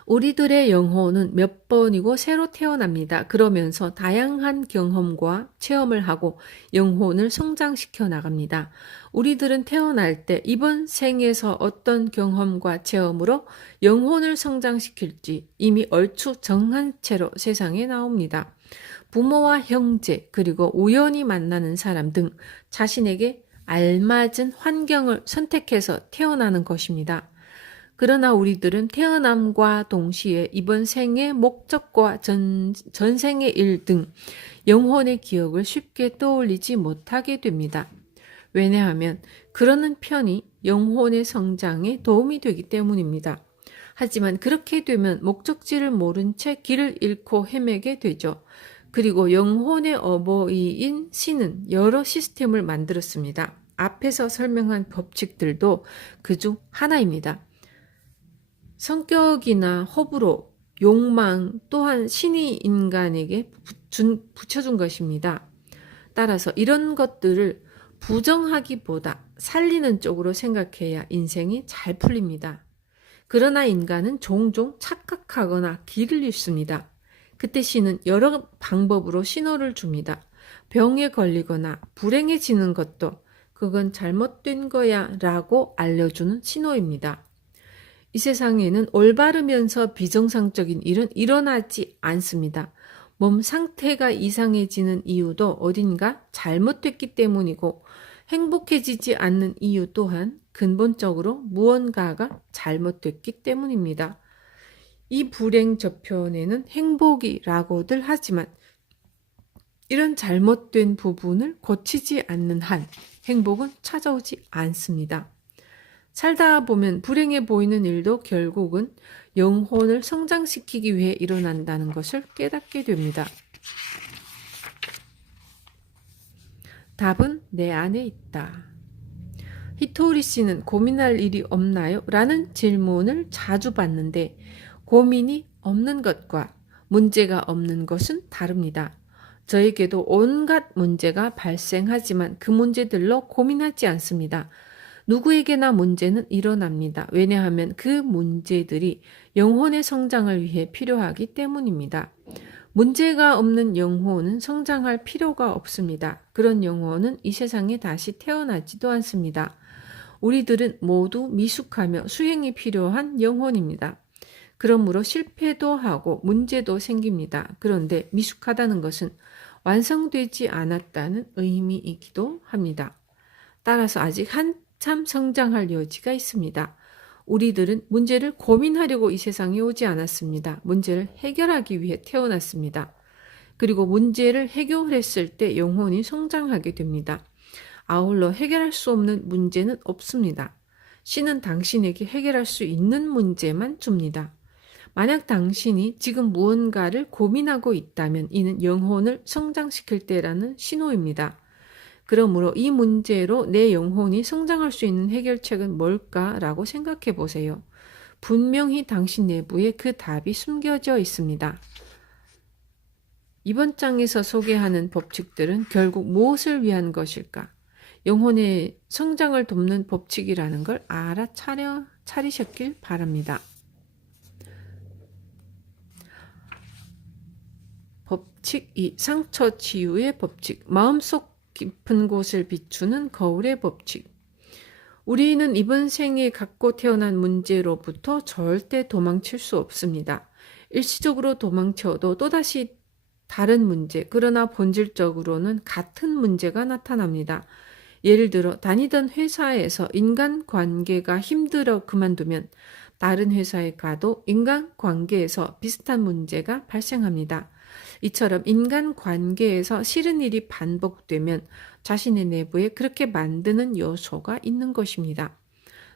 우리들의 영혼은 몇 번이고 새로 태어납니다. 그러면서 다양한 경험과 체험을 하고 영혼을 성장시켜 나갑니다. 우리들은 태어날 때 이번 생에서 어떤 경험과 체험으로 영혼을 성장시킬지 이미 얼추 정한 채로 세상에 나옵니다. 부모와 형제 그리고 우연히 만나는 사람 등 자신에게 알맞은 환경을 선택해서 태어나는 것입니다. 그러나 우리들은 태어남과 동시에 이번 생의 목적과 전생의 일 등 영혼의 기억을 쉽게 떠올리지 못하게 됩니다. 왜냐하면 그러는 편이 영혼의 성장에 도움이 되기 때문입니다. 하지만 그렇게 되면 목적지를 모른 채 길을 잃고 헤매게 되죠. 그리고 영혼의 어버이인 신은 여러 시스템을 만들었습니다. 앞에서 설명한 법칙들도 그중 하나입니다. 성격이나 호불호, 욕망 또한 신이 인간에게 붙여준 것입니다. 따라서 이런 것들을 부정하기보다 살리는 쪽으로 생각해야 인생이 잘 풀립니다. 그러나 인간은 종종 착각하거나 길을 잃습니다. 그때 신은 여러 방법으로 신호를 줍니다. 병에 걸리거나 불행해지는 것도 그건 잘못된 거야 라고 알려주는 신호입니다. 이 세상에는 올바르면서 비정상적인 일은 일어나지 않습니다. 몸 상태가 이상해지는 이유도 어딘가 잘못됐기 때문이고 행복해지지 않는 이유 또한 근본적으로 무언가가 잘못됐기 때문입니다. 이 불행 저편에는 행복이라고들 하지만 이런 잘못된 부분을 고치지 않는 한 행복은 찾아오지 않습니다. 살다 보면 불행해 보이는 일도 결국은 영혼을 성장시키기 위해 일어난다는 것을 깨닫게 됩니다. 답은 내 안에 있다. 히토리 씨는 고민할 일이 없나요? 라는 질문을 자주 받는데 고민이 없는 것과 문제가 없는 것은 다릅니다. 저에게도 온갖 문제가 발생하지만 그 문제들로 고민하지 않습니다. 누구에게나 문제는 일어납니다. 왜냐하면 그 문제들이 영혼의 성장을 위해 필요하기 때문입니다. 문제가 없는 영혼은 성장할 필요가 없습니다. 그런 영혼은 이 세상에 다시 태어나지도 않습니다. 우리들은 모두 미숙하며 수행이 필요한 영혼입니다. 그러므로 실패도 하고 문제도 생깁니다. 그런데 미숙하다는 것은 완성되지 않았다는 의미이기도 합니다. 따라서 아직 한참 성장할 여지가 있습니다. 우리들은 문제를 고민하려고 이 세상에 오지 않았습니다. 문제를 해결하기 위해 태어났습니다. 그리고 문제를 해결했을 때 영혼이 성장하게 됩니다. 아울러 해결할 수 없는 문제는 없습니다. 신은 당신에게 해결할 수 있는 문제만 줍니다. 만약 당신이 지금 무언가를 고민하고 있다면 이는 영혼을 성장시킬 때라는 신호입니다. 그러므로 이 문제로 내 영혼이 성장할 수 있는 해결책은 뭘까라고 생각해 보세요. 분명히 당신 내부에 그 답이 숨겨져 있습니다. 이번 장에서 소개하는 법칙들은 결국 무엇을 위한 것일까? 영혼의 성장을 돕는 법칙이라는 걸 알아차리셨길 바랍니다. 법칙 2. 상처 치유의 법칙. 마음속 깊은 곳을 비추는 거울의 법칙. 우리는 이번 생에 갖고 태어난 문제로부터 절대 도망칠 수 없습니다. 일시적으로 도망쳐도 또다시 다른 문제, 그러나 본질적으로는 같은 문제가 나타납니다. 예를 들어 다니던 회사에서 인간관계가 힘들어 그만두면 다른 회사에 가도 인간관계에서 비슷한 문제가 발생합니다. 이처럼 인간관계에서 싫은 일이 반복되면 자신의 내부에 그렇게 만드는 요소가 있는 것입니다.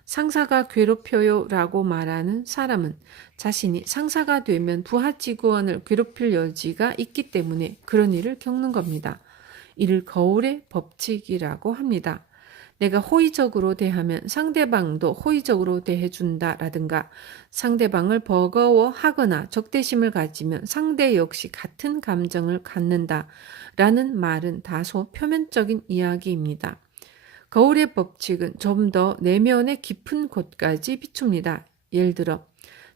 상사가 괴롭혀요 라고 말하는 사람은 자신이 상사가 되면 부하 직원을 괴롭힐 여지가 있기 때문에 그런 일을 겪는 겁니다. 이를 거울의 법칙이라고 합니다. 내가 호의적으로 대하면 상대방도 호의적으로 대해준다라든가 상대방을 버거워하거나 적대심을 가지면 상대 역시 같은 감정을 갖는다라는 말은 다소 표면적인 이야기입니다. 거울의 법칙은 좀 더 내면의 깊은 곳까지 비춥니다. 예를 들어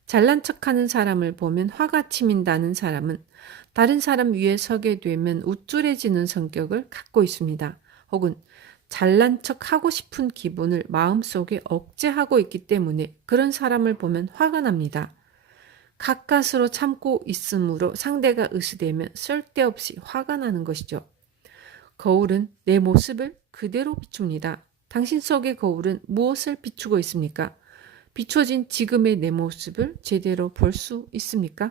잘난 척하는 사람을 보면 화가 치민다는 사람은 다른 사람 위에 서게 되면 우쭐해지는 성격을 갖고 있습니다. 혹은 잘난 척하고 싶은 기분을 마음속에 억제하고 있기 때문에 그런 사람을 보면 화가 납니다. 가까스로 참고 있으므로 상대가 으스대면 쓸데없이 화가 나는 것이죠. 거울은 내 모습을 그대로 비춥니다. 당신 속의 거울은 무엇을 비추고 있습니까? 비춰진 지금의 내 모습을 제대로 볼 수 있습니까?